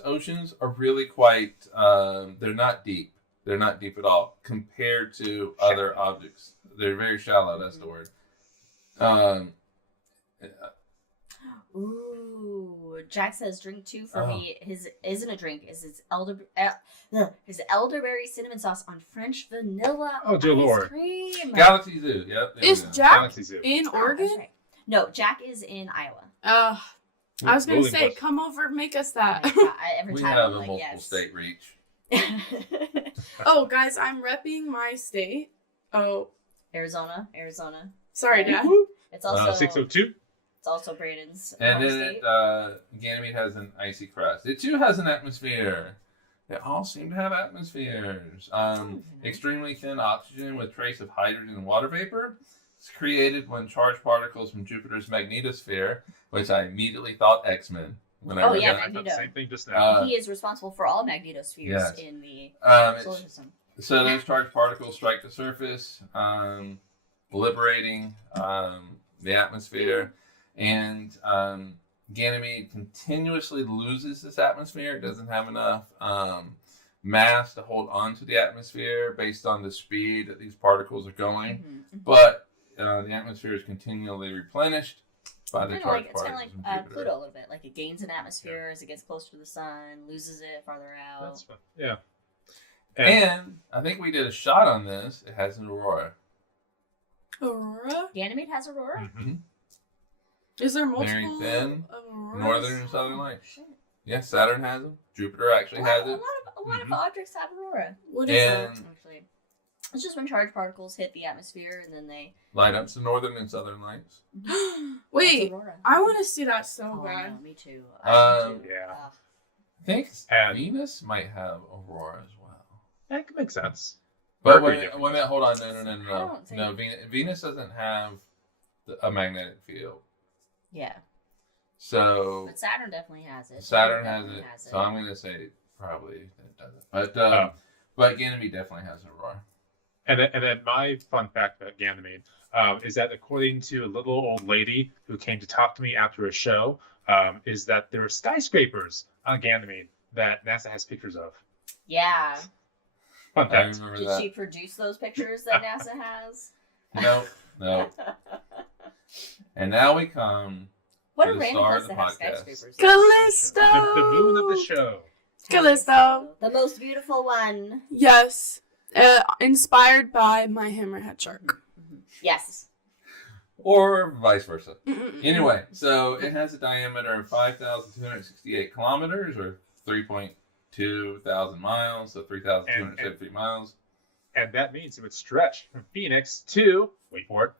oceans are really quite. They're not deep. They're not deep at all compared to other objects. They're very shallow. That's the word. Ooh, Jack says drink 2 for me. His isn't a drink. Is his elderberry cinnamon sauce on French vanilla Oh, dear ice Lord. cream. Galaxy Zoo. Yep. there Is we go. Jack Galaxy Zoo. in Oh, Oregon? that's right. No, Jack is in Iowa. I was gonna Rolling say, Bus. come over, make us that. Every We time have I'm a like, multiple yes. state reach. Oh, guys, I'm repping my state. Oh, Arizona. sorry, Dad. It's also 602. It's also Braden's And home then state. Ganymede has an icy crust. It too has an atmosphere. They all seem to have atmospheres. Extremely thin oxygen with trace of hydrogen and water vapor. It's created when charged particles from Jupiter's magnetosphere, which I immediately thought X-Men. When Oh, read yeah, that. I thought the Magneto. same thing just now. He is responsible for all magnetospheres Yes. in the It's- solar system. So those charged particles strike the surface, liberating the atmosphere, and Ganymede continuously loses this atmosphere. It doesn't have enough mass to hold on to the atmosphere based on the speed that these particles are going. Mm-hmm. But the atmosphere is continually replenished by the It's charged kind of particles from like Jupiter. Pluto a little bit. Like it gains an atmosphere as it gets closer to the sun, loses it farther out. That's fun. Yeah. And I think we did a shot on this. It has an aurora. Aurora? Ganymede has aurora. Mhm. Is there Very multiple thin, auroras? Northern and southern Oh, lights. shit. Yes, Saturn has them. Jupiter actually has it. A lot of Mhm. objects have aurora. What is that? And Actually, it's just when charged particles hit the atmosphere and then they. light up the northern and southern lights. Wait, That's aurora. I want to see that so Oh, I know, bad. me too. Yeah. I think And- Venus might have aurora as well. That could make sense. But Mercury wait, definitely wait a minute, hold on. I No. don't No, think- Venus doesn't have a magnetic field. Yeah, So but Saturn definitely has it. Saturn Definitely has it. So I'm going to say probably it doesn't. But Ganymede definitely has aurora. And then my fun fact about Ganymede is that according to a little old lady who came to talk to me after a show, is that there are skyscrapers on Ganymede that NASA has pictures of. Yeah. Fun I fact. remember Did that. she produce those pictures that NASA has? No. And now we come What to a the random star place of to the have podcast. skyscrapers. Callisto! The moon of the show. Callisto. The most beautiful one. Yes. Inspired by my hammerhead shark. Yes. or vice versa. Mm-mm-mm. Anyway, so it has a diameter of 5,268 kilometers, or 3.2 thousand miles, so 3,270 miles. And that means it would stretch from Phoenix to, wait for it,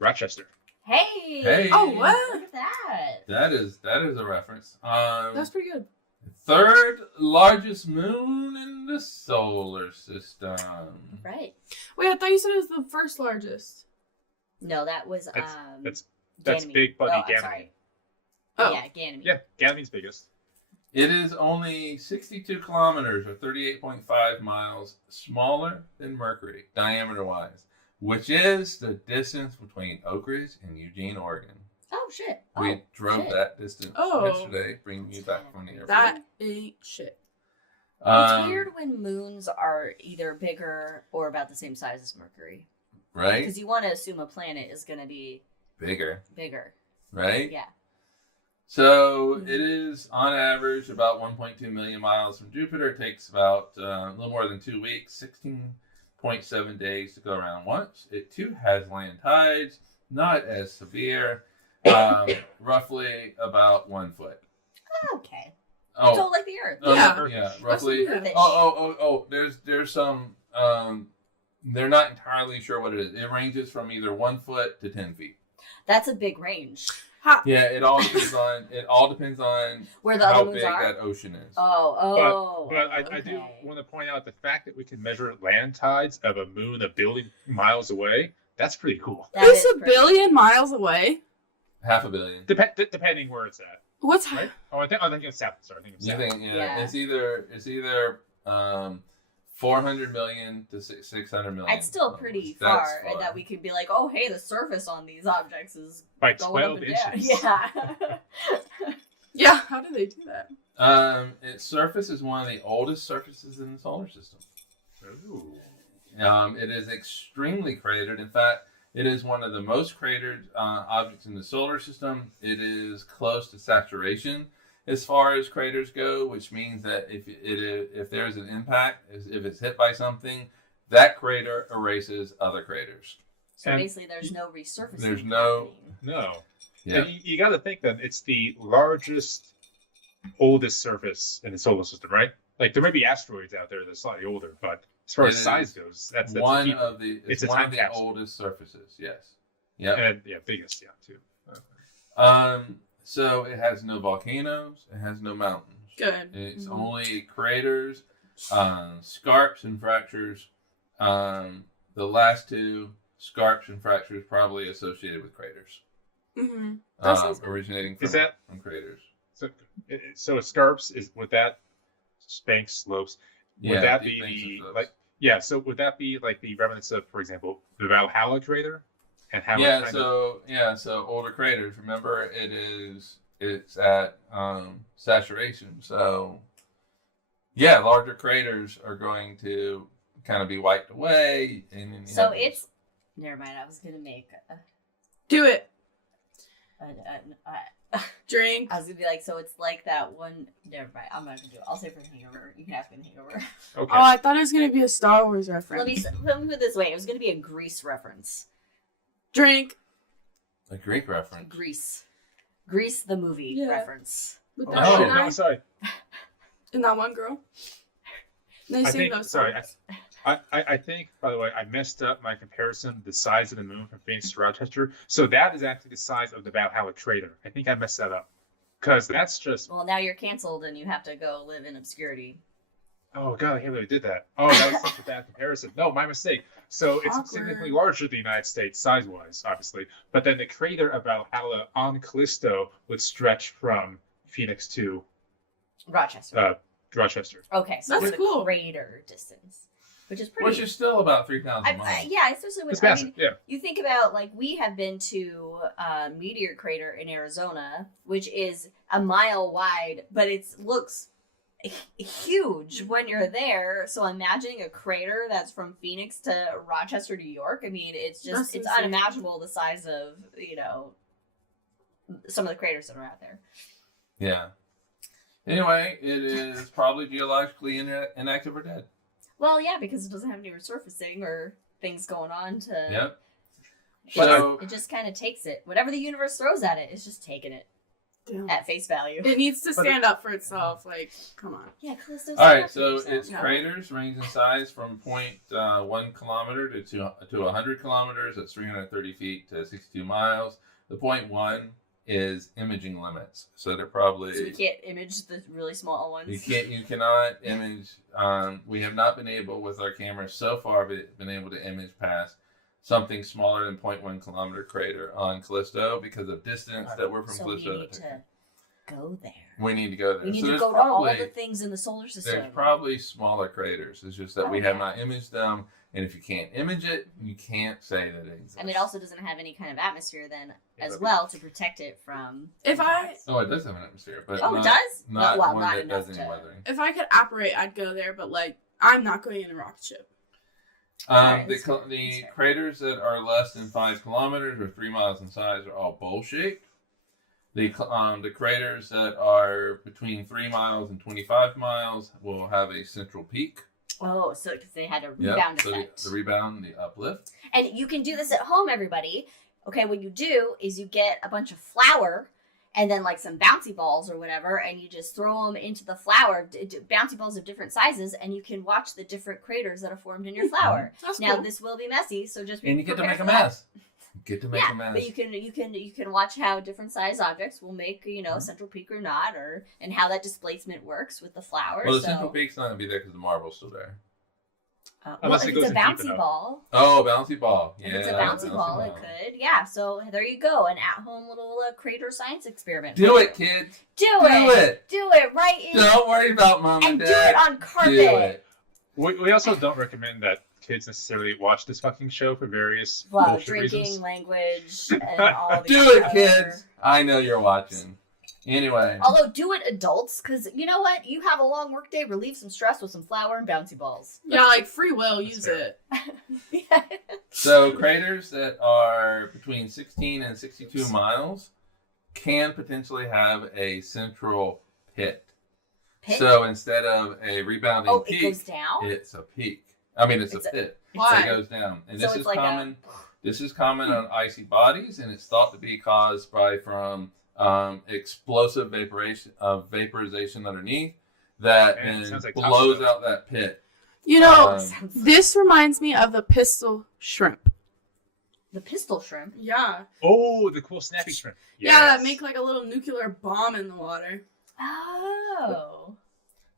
Rochester. Hey. Hey. Oh, what? Look at that. That is a reference. That's pretty good. Third largest moon in the solar system. Right. Wait, I thought you said it was the first largest. No, that was That's Ganymede. big buddy Oh, I'm Ganymede. sorry. Oh. Yeah, Ganymede. Yeah, Ganymede's biggest. It is only 62 kilometers, or 38.5 miles, smaller than Mercury, diameter-wise, which is the distance between Oak Ridge and Eugene, Oregon. Oh shit. We Oh, drove shit. that distance Oh. yesterday, bringing you back from the airport. That ain't shit. It's weird when moons are either bigger or about the same size as Mercury. Right? Because you want to assume a planet is going to be Bigger, bigger. right? Yeah. So it is, on average, about 1.2 million miles from Jupiter. It takes about a little more than 2 weeks, 16.7 days to go around once. It too has land tides, not as severe, roughly about 1 foot. Okay. Oh, So like the Earth. Yeah. yeah, roughly. That's Earth-ish. Oh. There's some. They're not entirely sure what it is. It ranges from either 1 foot to 10 feet. That's a big range. Yeah, it all depends on Where the how other moons big are. that ocean is. But I do okay. want to point out the fact that we can measure land tides of a moon a billion miles away. That's pretty cool. That It's is a pretty- billion miles away. 500 million. Depending where it's at, What's right? Oh, I think it's south. Sorry, I think it's You south. think? Yeah, Yeah. it's either 400 million to 600 million. It's still pretty That's far, and that we could be like, oh, hey, the surface on these objects is By going up 12 and down. inches. Yeah. Yeah, how do they do that? Its surface is one of the oldest surfaces in the solar system. Ooh. It is extremely cratered. In fact, it is one of the most cratered objects in the solar system. It is close to saturation as far as craters go, which means that if there's an impact, if it's hit by something, that crater erases other craters. So And basically, there's no resurfacing. There's no- happening. No. Yeah. And you got to think that it's the largest, oldest surface in the solar system, right? Like there may be asteroids out there that's slightly older, but as far It as size is goes, that's one key. of the It's it's a one time of the capsule. oldest surfaces. Yes. Yep. And biggest, yeah, too. So it has no volcanoes. It has no mountains. Good. It's Mhm. only craters, scarps, and fractures. The last two, scarps and fractures, probably associated with craters, Mm-hmm. That sounds good. originating Is from, that- from craters. So escarps would that bank slopes? Would that deep be banks the and slopes. like? Yeah. So would that be like the remnants of, for example, the Valhalla crater, and how it Yeah, kind so older craters. Remember, it's at saturation. So yeah, larger craters are going to kind of be wiped away, and then you So have it's never mind. I was gonna make Do it. a Drink. I was gonna be like, so it's like that one. Never mind. I'm not gonna do it. I'll say for Hangover. You can ask me the Hangover. Okay. Oh, I thought it was gonna be a Star Wars reference. Let me put it this way. It was gonna be a Grease reference. Drink. a Greek reference. Grease the movie Yeah. reference. With Oh, that Oh, shit. one no, guy sorry. and that one girl. They I sing think. those Sorry. songs. I think, by the way, I messed up my comparison, the size of the moon from Phoenix to Rochester. So that is actually the size of the Valhalla crater. I think I messed that up. Because that's just, Well, now you're canceled and you have to go live in obscurity. oh God, I can't believe I did that. Oh, that was such a bad comparison. No, my mistake. So it's Awkward. significantly larger than the United States, size-wise, obviously. But then the crater of Valhalla on Callisto would stretch from Phoenix to Rochester. Rochester. Okay, so That's it's the cool. crater distance, which is pretty. Which is still about 3,000 miles. yeah, especially when It's massive, yeah. you think about, like, we have been to Meteor Crater in Arizona, which is a mile wide, but it looks huge when you're there. So imagining a crater that's from Phoenix to Rochester, New York. I mean, it's That's it's insane. unimaginable the size of some of the craters that are out there. Yeah. Anyway, it is probably geologically inactive or dead. Well, yeah, because it doesn't have any resurfacing or things going on to. Yep. So it just kind of takes it. Whatever the universe throws at it, it's just taking it Damn. at face value. It needs to stand up for itself. Like, come on. Yeah, Callisto's All right, not so for its yourself. craters range in size from 0.1 kilometer to 100 kilometers. That's 330 feet to 62 miles. The 0.1 is imaging limits, so they're probably So we can't image the really small ones. you cannot image. We have not been able with our cameras so far been able to image past something smaller than 0.1 kilometer crater on Callisto because of distance that we're from So we Callisto. need to go there. We need to go there. We need So to there's go to all probably- the things in the solar system. There's probably smaller craters. It's just that we have Okay. not imaged them, and if you can't image it, you can't say that it exists. And it also doesn't have any kind of atmosphere then Yeah, as but- well to protect it from. If I Oh, it does have an atmosphere, but Oh, not, it does? not Well, one not that enough does any to- weathering. if I could operate, I'd go there. But like, I'm not going in a rocket ship. Alright, The that's fair, that's fair. craters that are less than 5 kilometers or 3 miles in size are all bowl-shaped. The craters that are between 3 miles and 25 miles will have a central peak. Oh, so because they had a Yep, rebound so effect. the rebound, the uplift. And you can do this at home, everybody. Okay, what you do is you get a bunch of flour and then like some bouncy balls or whatever, and you just throw them into the flour, bouncy balls of different sizes, and you can watch the different craters that are formed in your flour. That's Now cool. this will be messy, so just be And you get to prepared make a for that. mess. You get to make Yeah, a mess. but you can watch how different size objects will make central peak or not, and how that displacement works with the flour. Well, the so, central peak's not going to be there because the marble's still there. well, Unless if it it's goes a in deep bouncy enough. ball, Oh, bouncy ball. Yeah, if it's a bouncy ball, it could. Yeah, so there you go, an at-home little crater science experiment. Do it, kids. Do Do it. it. Do it right in. Don't worry about mom and And do dad. it on carpet. Do it. We also don't recommend that kids necessarily watch this fucking show for various Well, bullshit drinking, reasons. language, and all the Do it, other- kids. I know you're watching. Anyway. Although, do it, adults, because you know what? You have a long workday. Relieve some stress with some flour and bouncy balls. Yeah, like free will. That's Use fair. it. So craters that are between 16 and 62 miles can potentially have a central pit. Pit? So instead of a rebounding Oh, peak, it goes down? it's a peak. I mean, it's It's a a- pit. Why? So it goes down. And So this it's is like common. This is common on icy bodies, and it's thought to be caused from explosive vaporization underneath that Man, it then sounds like blows Top Stuff. out that pit. You know, Um, this reminds me of the pistol shrimp. The pistol shrimp. Yeah. Oh, the cool snappy shrimp. Yeah, that Yes. make like a little nuclear bomb in the water. Oh.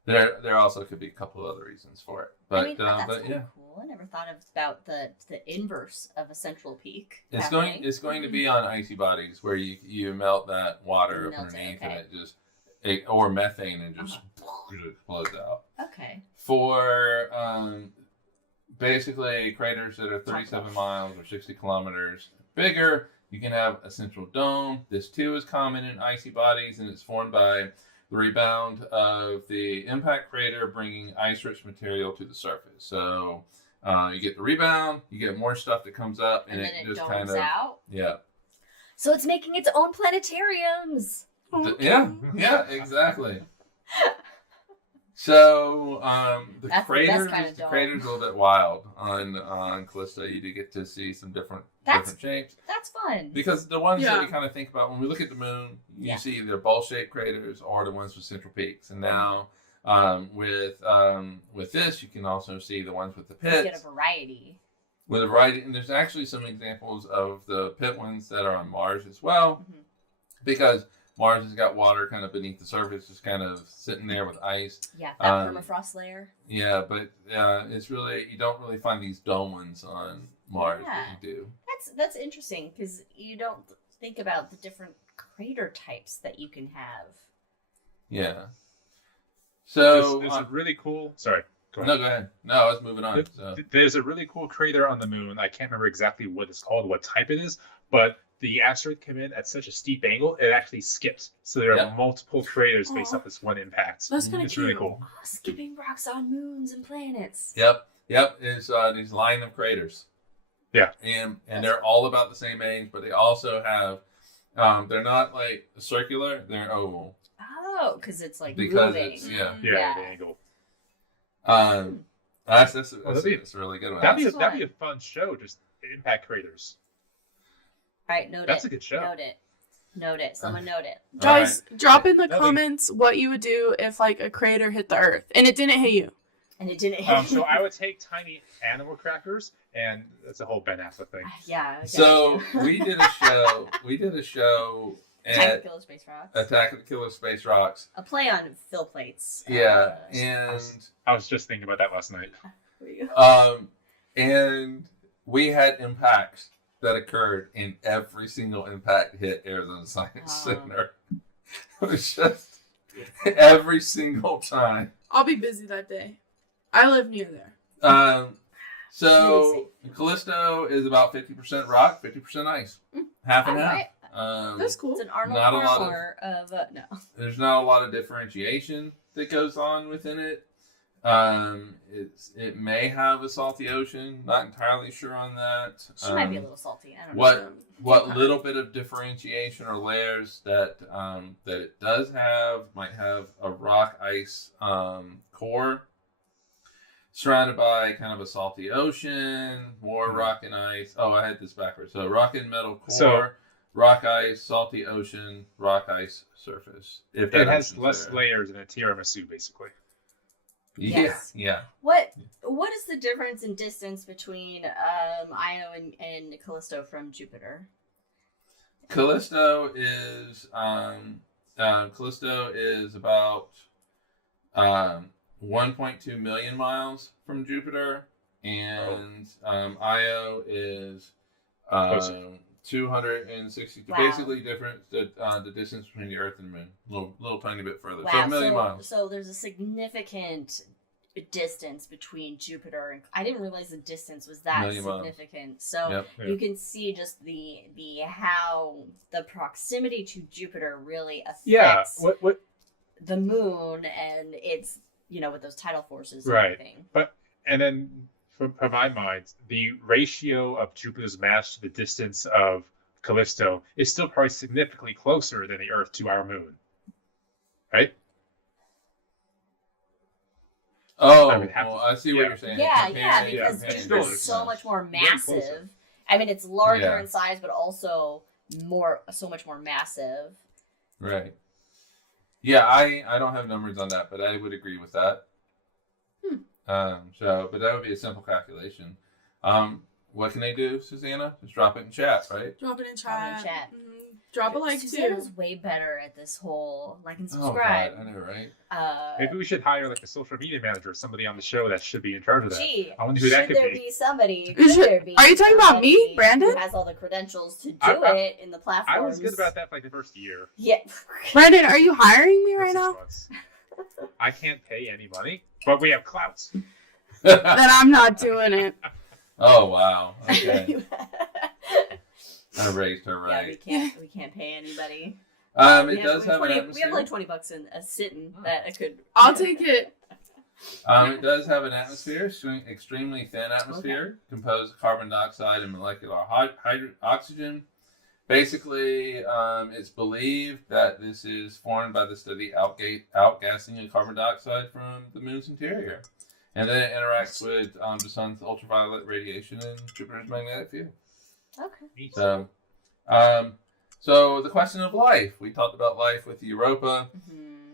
There also could be a couple of other reasons for it, but I mean, that's but kinda yeah, cool. I never thought about the inverse of a central peak. it's happening. going to be on icy bodies where you melt that water You up melt it, underneath, okay. and it just or methane and just explodes out. Okay. For basically craters that are 37 miles or 60 kilometers bigger, you can have a central dome. This too is common in icy bodies, and it's formed by the rebound of the impact crater bringing ice-rich material to the surface. So you get the rebound, you get more stuff that comes up, and then it it just domes kind of out. Yeah. So it's making its own planetariums. Okay. Yeah, exactly. So the That's craters, kinda the dope. craters a little bit wild on Callisto. You do get to see some different shapes. That's fun. Because the ones that Yeah. we kind of think about when we look at the moon, you Yeah. see either ball-shaped craters or the ones with central peaks. And now with this, you can also see the ones with the You get pits. a variety. With a variety, and there's actually some examples of the pit ones that are on Mars as well, Mhm. because Mars has got water kind of beneath the surface, just kind of sitting there with ice. Yeah, that permafrost layer. Yeah, but it's really, you don't really find these dome ones on Mars, Yeah. but you do. That's interesting because you don't think about the different crater types that you can have. Yeah. So There's a really cool. Sorry. Go ahead. no, go ahead. No, I was moving on. So. There's a really cool crater on the moon. I can't remember exactly what it's called, what type it is, but the asteroid came in at such a steep angle, it actually skipped. So there are Yep. multiple craters based Aw. off this one impact. That's kind of It's cute. really cool. Oh, skipping rocks on moons and planets. Yep. It's these line of craters. Yeah. And they're all about the same age, but they also have, they're not like circular, they're oval. Oh, because it's like Because moving. it's, yeah. Yeah, Yeah. the angle. That's a really good one. That'd That's be a fun show, just impact craters. All right, note That's it. a good show. Note it. Someone note it. Guys, drop in the Nothing. comments what you would do if like a crater hit the Earth and it didn't hit you. And it didn't hit So I would take tiny animal crackers, and that's a whole Ben Affleck thing. Yeah. I got So you. we did a show Attack at of the Killer Space Rocks. Attack of the Killer Space Rocks. A play on fill plates. Yeah, and I was just thinking about that last night. and we had impacts that occurred, and every single impact hit Arizona Science Center. It was just every single time. I'll be busy that day. I live near there. So Callisto is about 50% rock, 50% ice, half and half. Alright. That's cool. It's an Arnold Not a lot Palmer of no. There's not a lot of differentiation that goes on within it. It may have a salty ocean. Not entirely sure on that. She might be a little salty. I don't know. What little bit of differentiation or layers that it does have might have a rock ice core surrounded by kind of a salty ocean, more rock and ice. Oh, I had this backwards. So rock and metal core, So- rock ice, salty ocean, rock ice surface. If It that has ocean's less there. layers than a tiramisu, basically. Yeah, Yes. yeah. What is the difference in distance between Io and Callisto from Jupiter? Callisto is about 1.2 million miles from Jupiter, and Io is Closer. 260. Wow. Basically, different the distance between the Earth and Moon, little tiny bit further. Wow, So a million miles. So there's a significant distance between Jupiter and I didn't realize the distance was that Million miles. significant. So Yep. Yeah. you can see just the how the proximity to Jupiter really affects Yeah. What? the moon and its with those tidal forces and Right. everything. And then, from my mind, the ratio of Jupiter's mass to the distance of Callisto is still probably significantly closer than the Earth to our moon, right? Oh, I would have well, to- I see what yeah. you're saying. Yeah, Comparing- because comparing Jupiter's distance. so much more Getting closer. massive. I mean, it's larger Yeah. in size, but also so much more massive. Right. Yeah, I don't have numbers on that, but I would agree with that. But that would be a simple calculation. what can they do, Susanna? Just drop it in chat, right? Drop it in Drop it in chat. chat. Drop a like Susanna's too. way better at this whole like and Oh, subscribe. God, I know, right? Maybe we should hire like a social media manager, somebody on the show that should be in charge of that. Gee, I wonder who that should could there be. be somebody? Is Could it- there be are you talking about me, somebody Brandon? Who has all the credentials to do I- it in the platforms? I was good about that for like the first year. Yeah. Brandon, are you hiring me or right 6 now? months. I can't pay any money, but we have clout. Then I'm not doing it. Oh, wow. Okay. I raised her right. Yeah, we can't pay anybody. It does have an 20, atmosphere. we have like $20 in a sitting that I could. I'll take it. It does have an atmosphere, extremely thin atmosphere, composed of carbon dioxide and molecular oxygen. Basically, it's believed that this is formed by the steady outgassing of carbon dioxide from the moon's interior. And then it interacts with the sun's ultraviolet radiation and Jupiter's magnetic field. Okay. So the question of life. We talked about life with Europa.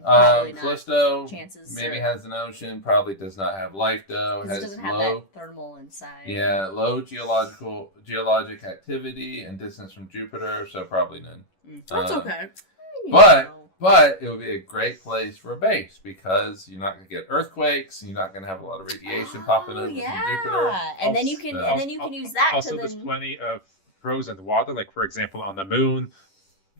Probably not. Callisto Chances maybe are- has an ocean. Probably does not have life though. Because it Has doesn't have low, that thermal inside. yeah, low geologic activity and distance from Jupiter. So probably none. That's Um, okay. But it would be a great place for a base because you're not going to get earthquakes. You're not going to have a lot of radiation popping over from Jupiter. And then you can Also- and then you can use that Also, to there's then. plenty of frozen water. Like for example, on the moon,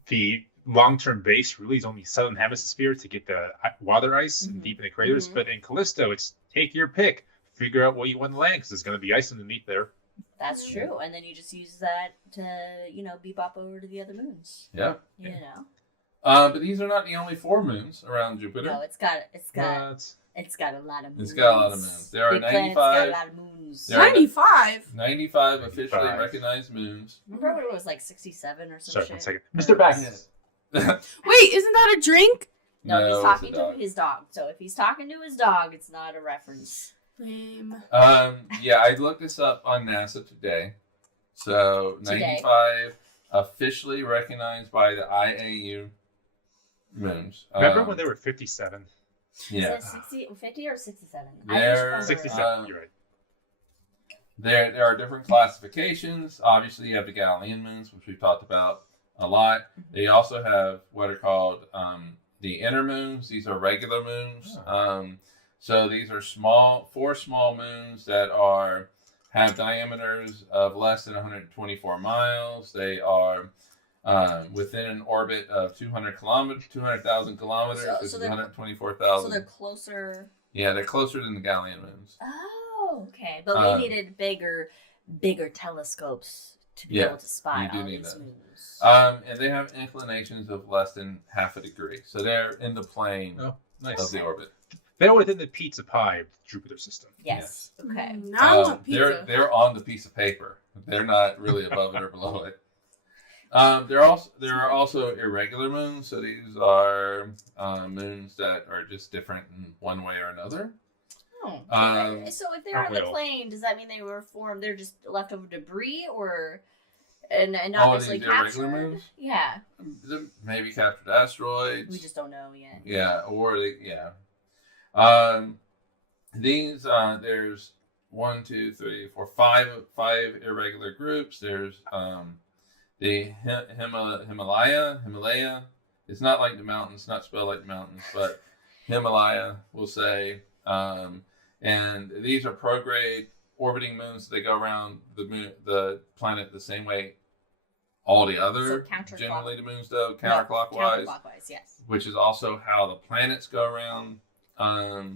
the long-term base really is only southern hemisphere to get the water ice and deep in the craters. Mhm. But in Callisto, it's take your pick, figure out where you want to land because there's going to be ice underneath there. That's true, and then you just use that to bebop over to the other moons. Yeah. You know. But these are not the only 4 moons around Jupiter. No, it's got What? a lot of moons. It's got a lot of moons. There are Big planet's got 95. a lot of moons. There are 95. 95 officially 95. recognized moons. Remember when it was like 67 or some Sorry, shit? 1 second. Mr. Baggins. Wait, isn't that a drink? No, No, he's it's a talking to dog. his dog. So if he's talking to his dog, it's not a reference. Lame. Yeah, I looked this up on NASA today. So Today? 95 officially recognized by the IAU moons. Remember when there were 57? Yeah. Is it 50 or 67? There- I just remember- 67, you're right. There are different classifications. Obviously, you have the Galilean moons, which we've talked about a lot. They also have what are called the inner moons. These are regular moons. So these are 4 small moons that have diameters of less than 124 miles. They are within an orbit of 200,000 kilometers, So which is they're- 124,000. So they're closer. Yeah, they're closer than the Galilean moons. Oh, okay. But Um, we needed bigger telescopes to be Yeah, able to spot you do all need these that. moons. And they have inclinations of less than half a degree. So they're in the plane Oh, of nice. the orbit. They're within the pizza pie of the Jupiter system. Yes. Okay. Now I want pizza. They're on the piece of paper. They're not really above it or below it. There are also irregular moons. So these are moons that are just different in one way or another. Oh. Um, So if they're on the well. plane, does that mean they were formed? They're just leftover debris, or and not All of necessarily these irregular captured? moons? Yeah. Maybe captured asteroids. We just don't know yet. Yeah, or these there's 1, 2, 3, 4, 5 irregular groups. There's the Himalaya. It's not like the mountains, not spelled like the mountains, but Himalaya, we'll say. And these are prograde orbiting moons. They go around the planet the same way all the other counterclock- generally the moons do, No, counterclockwise, counterclockwise, yes. which is also how the planets go around.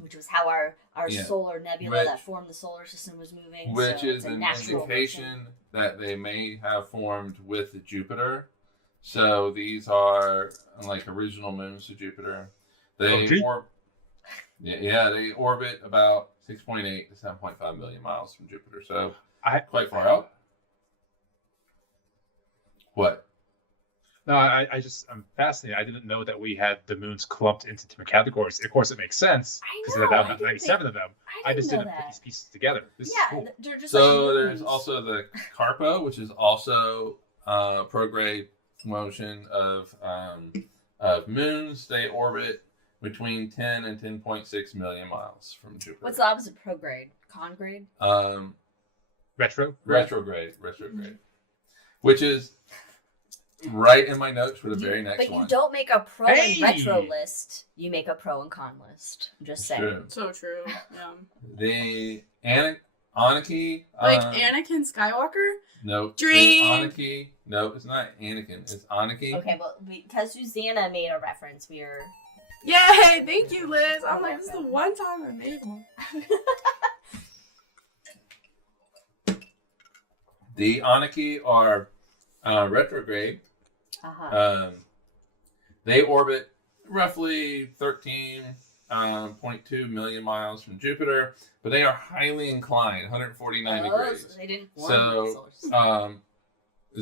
Which was how our Yeah. solar nebula Which- that formed the solar system was moving. which so is it's a an natural indication motion. that they may have formed with Jupiter. So these are like original moons to Jupiter. They Okay. they orbit about 6.8 to 7.5 million miles from Jupiter. So I quite far out. What? No, I'm fascinated. I didn't know that we had the moons clumped into different categories. Of course, it makes sense I because know, there I are didn't 97 of them. I just know didn't put that. these pieces together. This is Yeah, cool. they're just So like there's moons. also the Carpo, which is also prograde motion of moons. They orbit between 10 and 10.6 million miles from Jupiter. What's the opposite? Prograde, congrade. Retrograde. Which is right in my notes for the very next But one. you don't make a pro and retro list. You make a pro and con list. I'm just saying. True. So true. Yeah. The Anarchy. Like Anakin Skywalker? No. Dream. Anarchy. No, it's not Anakin. It's Anarchy. Okay, but because Susanna made a reference, we're... Yay! Thank you, Liz. I'm like, this is the one time I made one. The Anarchy are retrograde. Uh-huh. They orbit roughly 13.2 million miles from Jupiter, but they are highly inclined, 149 degrees. So they didn't form So, the solar system.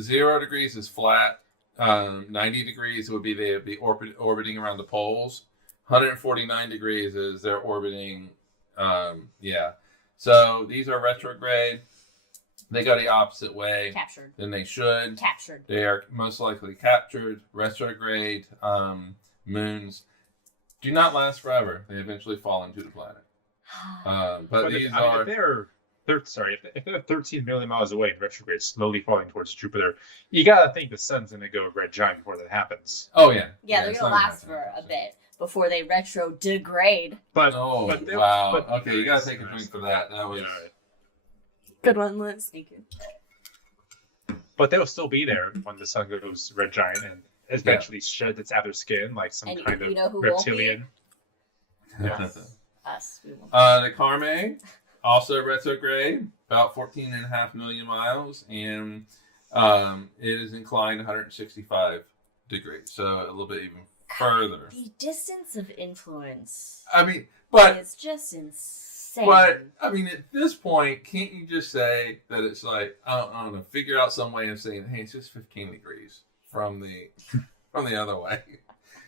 0 degrees is flat. 90 degrees would be they'd be orbiting around the poles. 149 degrees is they're orbiting. So these are retrograde. They go the opposite way Captured. than they should. Captured. They are most likely captured. Retrograde moons do not last forever. They eventually fall into the planet. But these are. If they're 13 million miles away in retrograde, slowly falling towards Jupiter, you gotta think the sun's gonna go red giant before that happens. Oh yeah. Yeah, they're it's going to not last gonna for happen. a bit before they retrograde. But Oh they'll- wow. but- Okay, you gotta take a drink for that. That was. Good one, Liz. Thank you. But they'll still be there when the sun goes red giant and eventually sheds its outer skin like some And kind you of know who reptilian. Us. We won't. The Carme, also retrograde, about 14.5 million miles, and it is inclined 165 degrees, so a little bit even further. The distance of influence I mean, but is just insane. I mean, at this point, can't you just say that it's like I don't know, figure out some way of saying, hey, it's just 15 degrees from the other way.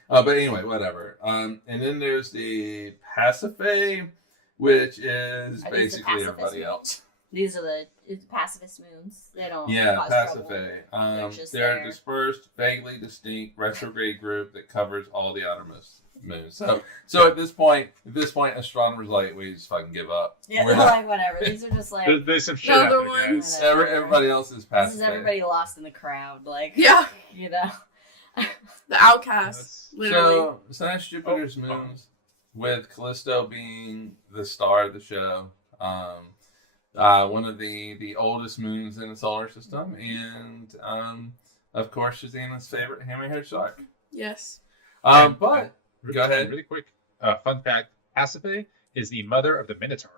But anyway, whatever. And then there's the Pasiphae, which is Are these the basically pacifist everybody moons? else. These are the pacifist moons. They don't Yeah, cause Pasiphae. trouble. Just They're a there. dispersed, vaguely distinct retrograde group that covers all the outermost moons. So at this point, astronomers like we just fucking give up. Yeah, We're they're not- like whatever. These are just like There's some shit Another happening, one. guys. everybody else is this Pasiphae. is everybody lost in the crowd. Like Yeah. you know. The outcast. Literally. So slash Jupiter's moons, with Callisto being the star of the show. One of the oldest moons in the solar system, and of course Susanna's favorite hammerhead shark. Yes. But go ahead. Really quick. Fun fact: Pasiphae is the mother of the Minotaur.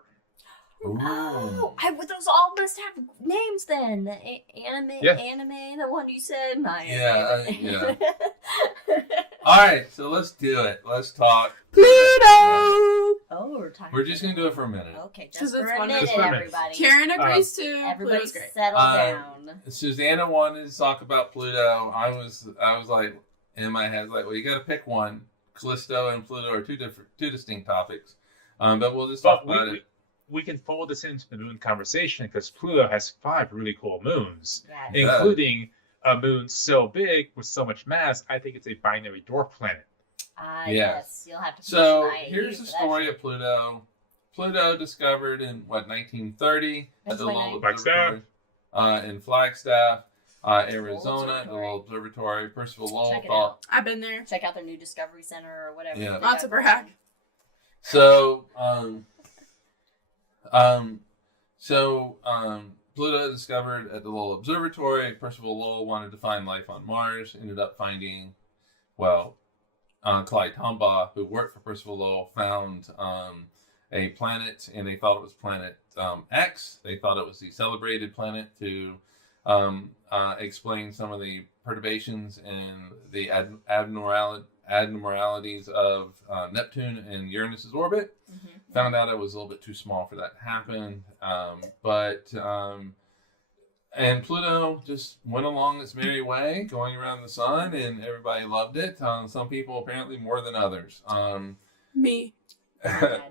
Oh, those all must have names then. Anime, the one you said. Yeah. All right, so let's do it. Let's talk. Pluto! Oh, we're talking. We're just gonna do it for a minute. Okay, just 'Cause for it's a one- minute, just for a minute. everybody. Karen agrees too. Everybody Pluto's great. settle down. Susanna wanted to talk about Pluto. I was like in my head like, well, you got to pick one. Callisto and Pluto are two distinct topics. But we'll just talk about it. We can fold this into the moon conversation because Pluto has 5 really cool moons, Yeah. including a moon so big with so much mass, I think it's a binary dwarf planet. Yes, you'll have to. So push an IAU here's the for that story shit. of Pluto. Pluto discovered in 1930 at the Lowell 1929. Observatory in Flagstaff, Arizona, Observatory. the Lowell Observatory. Percival Lowell Check it thought. out. I've been there. Check out their new Discovery Center or whatever. Yeah. they Not got to going brag. on. Pluto discovered at the Lowell Observatory. Percival Lowell wanted to find life on Mars. Ended up finding, Clyde Tombaugh, who worked for Percival Lowell, found a planet, and they thought it was planet X. They thought it was the celebrated planet to explain some of the perturbations and the abnormalities of Neptune and Uranus's orbit. Mhm. Found out it was a little bit too small for that to happen. And Pluto just went along its merry way, going around the sun, and everybody loved it. Some people apparently more than others. Me. The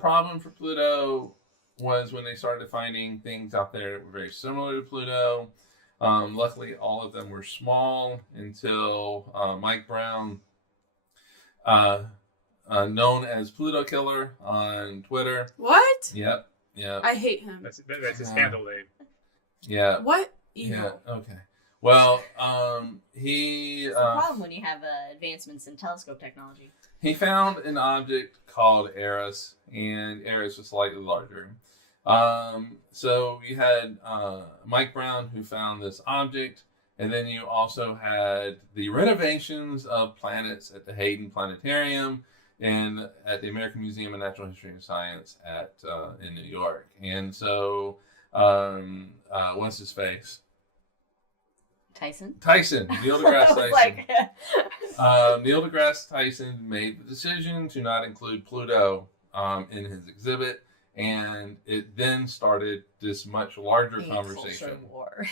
problem for Pluto was when they started finding things out there that were very similar to Pluto. Luckily, all of them were small until Mike Brown, known as Pluto Killer on Twitter. What? Yep. Yeah. I hate him. That's his handle name. Yeah. What? Evil. Yeah. Okay. Well, he It's the problem when you have advancements in telescope technology. he found an object called Eris, and Eris was slightly larger. So you had Mike Brown who found this object, and then you also had the renovations of planets at the Hayden Planetarium and at the American Museum of Natural History and Science in New York. And so, what's his face? Tyson, Neil deGrasse Tyson. like, Neil deGrasse Tyson made the decision to not include Pluto in his exhibit, and it then started this much larger conversation. War.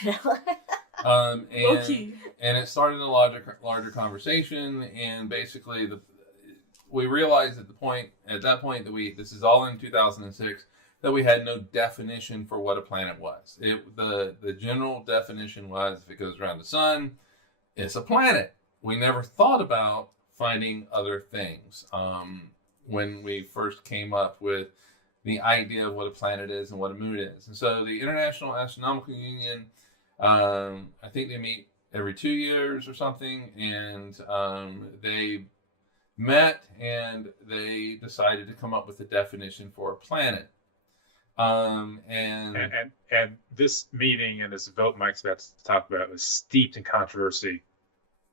And Low-key. it started a larger conversation, and basically we realized at that point that this is all in 2006, that we had no definition for what a planet was. The general definition was if it goes around the sun, it's a planet. We never thought about finding other things when we first came up with the idea of what a planet is and what a moon is. And so the International Astronomical Union, I think they meet every 2 years or something, and they met and they decided to come up with a definition for a planet. And this meeting and this vote Mike's about to talk about was steeped in controversy.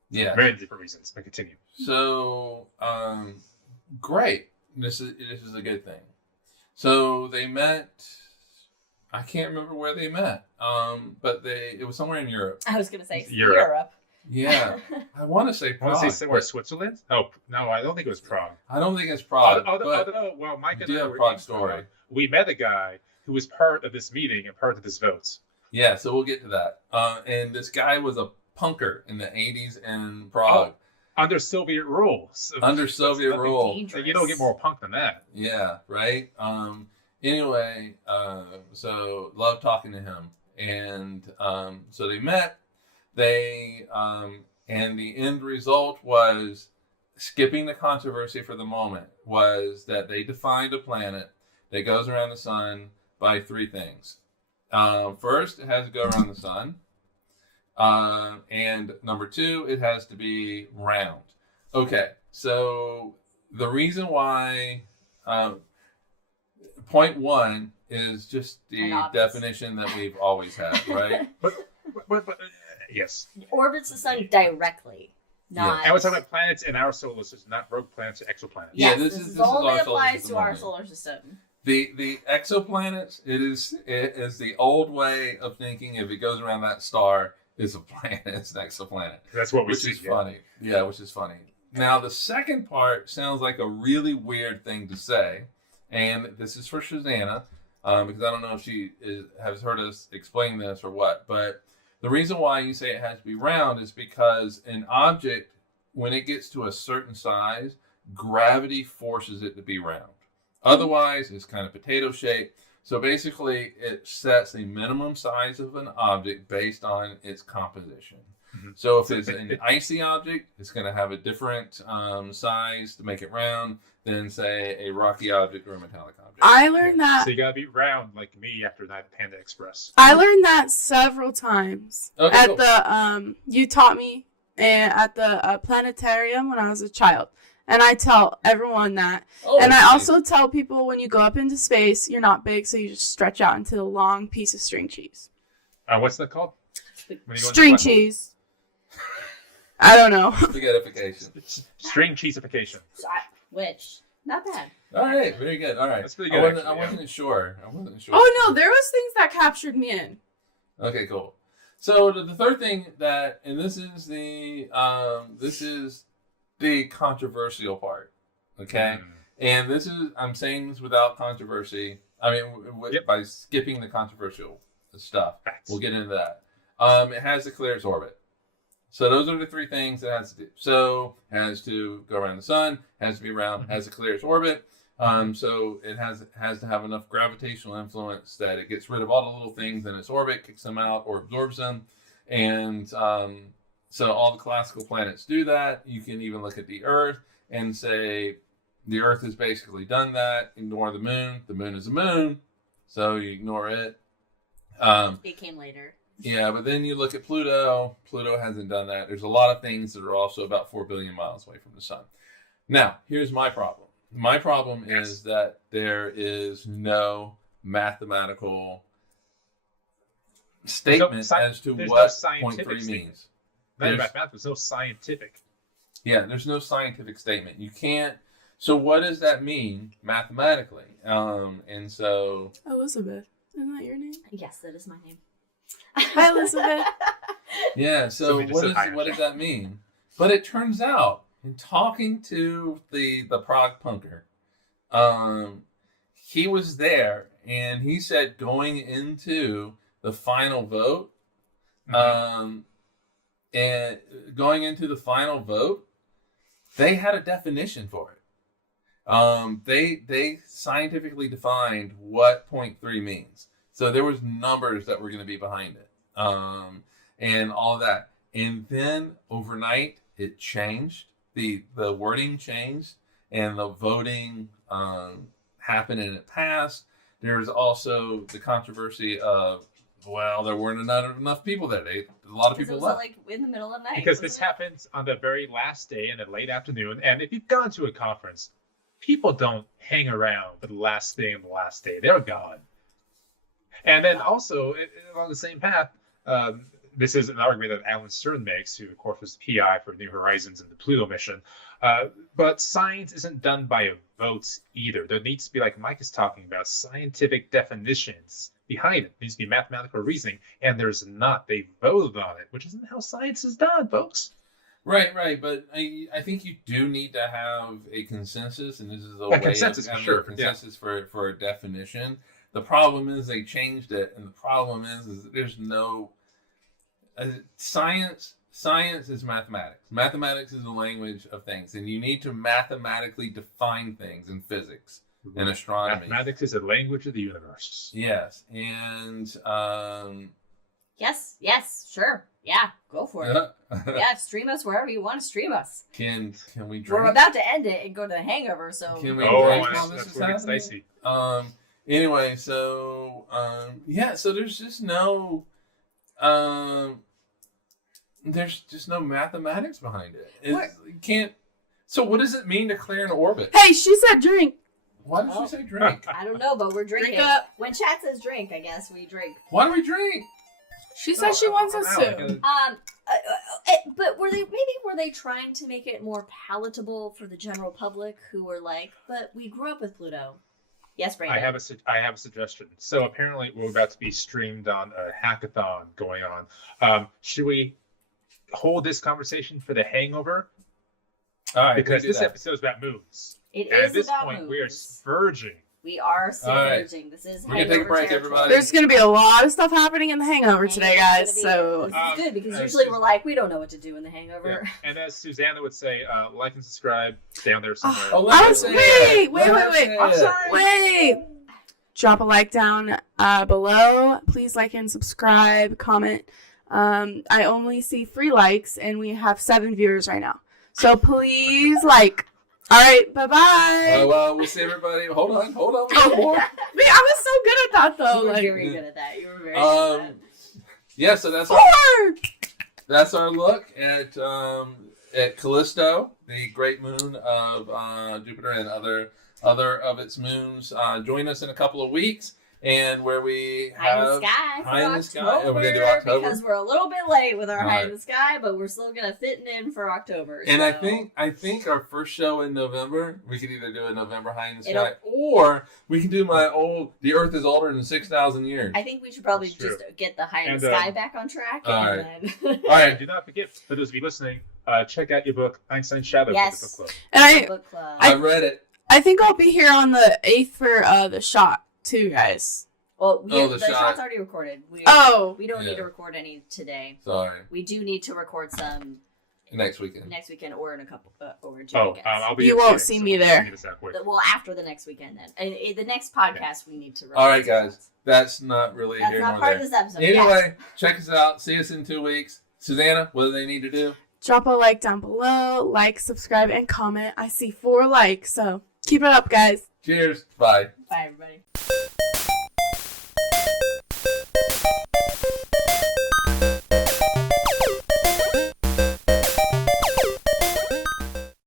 Yeah. For many different reasons. But continue. So, great. This is a good thing. So they met. I can't remember where they met. But it was somewhere in Europe. I was gonna say Europe. Yeah, I want to say I Prague. want to say somewhere Switzerland? Oh, no, I don't think it was Prague. I don't think it's Prague. Well, Mike and do I have were Prague in story. Prague. We met a guy who was part of this meeting and part of this vote. Yeah, so we'll get to that. And this guy was a punker in the 80s in Prague. Under Soviet rule. Under Soviet rule. dangerous. You don't get more punk than that. Yeah, right? Anyway, so love talking to him. And so they met. And the end result was, skipping the controversy for the moment, was that they defined a planet that goes around the sun by 3 things. First, it has to go around the sun. And number 2, it has to be round. Okay, so the reason why point 1 is just the definition that we've always had, right? But yes. It orbits the sun directly, not. And we're talking about planets in our solar system, not rogue planets or exoplanets. Yeah, Yes, this is only our solar applies system to our only. solar system. The exoplanets, it is the old way of thinking. If it goes around that star, it's a planet. It's an exoplanet. That's what we Which see. is funny. Yeah, which is funny. Now, the second part sounds like a really weird thing to say, and this is for Susanna, because I don't know if she has heard us explain this or what, but the reason why you say it has to be round is because an object, when it gets to a certain size, gravity forces it to be round. Otherwise, it's kind of potato shaped. So basically, it sets the minimum size of an object based on its composition. Mm-hmm. So if it's an icy object, it's going to have a different size to make it round than, say, a rocky object or a metallic object. I learned that. So you got to be round like me after that Panda Express. I learned that several times Okay, at cool. the you taught me at the planetarium when I was a child, and I tell everyone that. Oh, and I okay. also tell people when you go up into space, you're not big, so you just stretch out into a long piece of string cheese. What's that called? When you go String into cheese. I don't know. Spaghettification. String cheesification. Which, not bad. All right, very good. All right. That's pretty good, I wasn't sure. Oh no, there was things that captured me in. Okay, cool. So the third thing that, and this is the controversial part, okay? And this is, I'm saying this without controversy. I mean, by skipping the controversial stuff. Facts. We'll get into that. It has to clear its orbit. So those are the 3 things it has to do. So it has to go around the sun, has to be round, has to clear its orbit. So it has to have enough gravitational influence that it gets rid of all the little things in its orbit, kicks them out, or absorbs them. And so all the classical planets do that. You can even look at the Earth and say the Earth has basically done that. Ignore the moon. The moon is a moon. so you ignore it. It came later. Yeah, but then you look at Pluto. Pluto hasn't done that. There's a lot of things that are also about 4 billion miles away from the sun. Now, here's my problem. My problem is that there is no mathematical statement as to what 0.3 means. There's no scientific. Yeah, there's no scientific statement. You can't. So what does that mean mathematically? And so Elizabeth, isn't that your name? Yes, that is my name. Hi, Elizabeth. yeah. So what does that mean? But it turns out, in talking to the prog punker, he was there, and he said going into the final vote, and going into the final vote, they had a definition for it. They scientifically defined what 0.3 means. So there was numbers that were going to be behind it, and all of that. And then overnight, it changed. The wording changed, and the voting happened, and it passed. There's also the controversy of, well, there weren't enough people there. A lot of people left. Like in the middle of the night. Because this happens on the very last day in the late afternoon. And if you've gone to a conference, people don't hang around for the last thing on the last day. They're gone. And then also, along the same path, this is an argument that Alan Stern makes, who, of course, was the PI for New Horizons and the Pluto mission. But science isn't done by votes either. There needs to be, like Mike is talking about, scientific definitions behind it. There needs to be mathematical reasoning, and there's not. They voted on it, which isn't how science is done, folks. Right. But I think you do need to have a consensus, and this is a way consensus of having for sure. a consensus for a definition. The problem is they changed it, and the problem is that there's no science. Science is mathematics. Mathematics is the language of things, and you need to mathematically define things in physics and astronomy. Mathematics is the language of the universe. Yes, and Yes, sure. Yeah, go for it. Yeah, stream us wherever you want to stream us. Can we drink? We're about to end it and go to the hangover, so Can we drink while this that's is where it's happening? dicey. Anyway, so so there's just no mathematics behind it. You can't. So what does it mean to clear an orbit? Hey, she said drink. Why did she say drink? I don't know, but we're drinking. Drink up. When chat says drink, I guess we drink. Why do we drink? She said she wants us to. But were they trying to make it more palatable for the general public who were like, but we grew up with Pluto. Yes, Brandon. I have a suggestion. So apparently we're about to be streamed on a hackathon going on. Should we hold this conversation for the hangover? All right, because this episode is about moons. It and is at this about point, moons. we are splurging. We are splurging. This is we're gonna take a break, everybody. There's going to be a lot of stuff happening in the hangover today, guys. So this is good because usually we're like, we don't know what to do in the hangover. Yeah. And as Susanna would say, like and subscribe down there somewhere. Wait. I'm sorry. Wait. Drop a like down below. Please like and subscribe, comment. I only see 3 likes, and we have 7 viewers right now. So please like. All right, bye-bye. Well, we'll see everybody. Hold on. More. Man, I was so good at that, though. You were very good at that. You were very good at that. Yeah, so that's our look at Callisto, the great moon of Jupiter and other of its moons. Join us in a couple of weeks, and where we have High in the Sky. And we're gonna do October because we're a little bit late with our High in the Sky, but we're still gonna fit in for October. And so. I think our first show in November, we could either do a November High in the Sky, or we can do The Earth is older than 6,000 years. I think we should probably just get the High in the Sky back on track. All Then... all right. Do not forget, for those of you listening, check out your book, Einstein's Shadow. Yes. For the book club. And I read it. I think I'll be here on the 8th for the shot, too, guys. Well, the shot's already recorded. We don't need to record any today. Sorry. We do need to record some next weekend or in a couple or 2 weekends. I'll be. You won't see me there. Well, after the next weekend, then. And the next podcast, we need to record. All right, guys. That's not really That's here not nor part there. of this episode. Anyway, check us out. See us in 2 weeks. Susanna, what do they need to do? Drop a like down below, like, subscribe, and comment. I see 4 likes, so keep it up, guys. Cheers. Bye. Bye, everybody.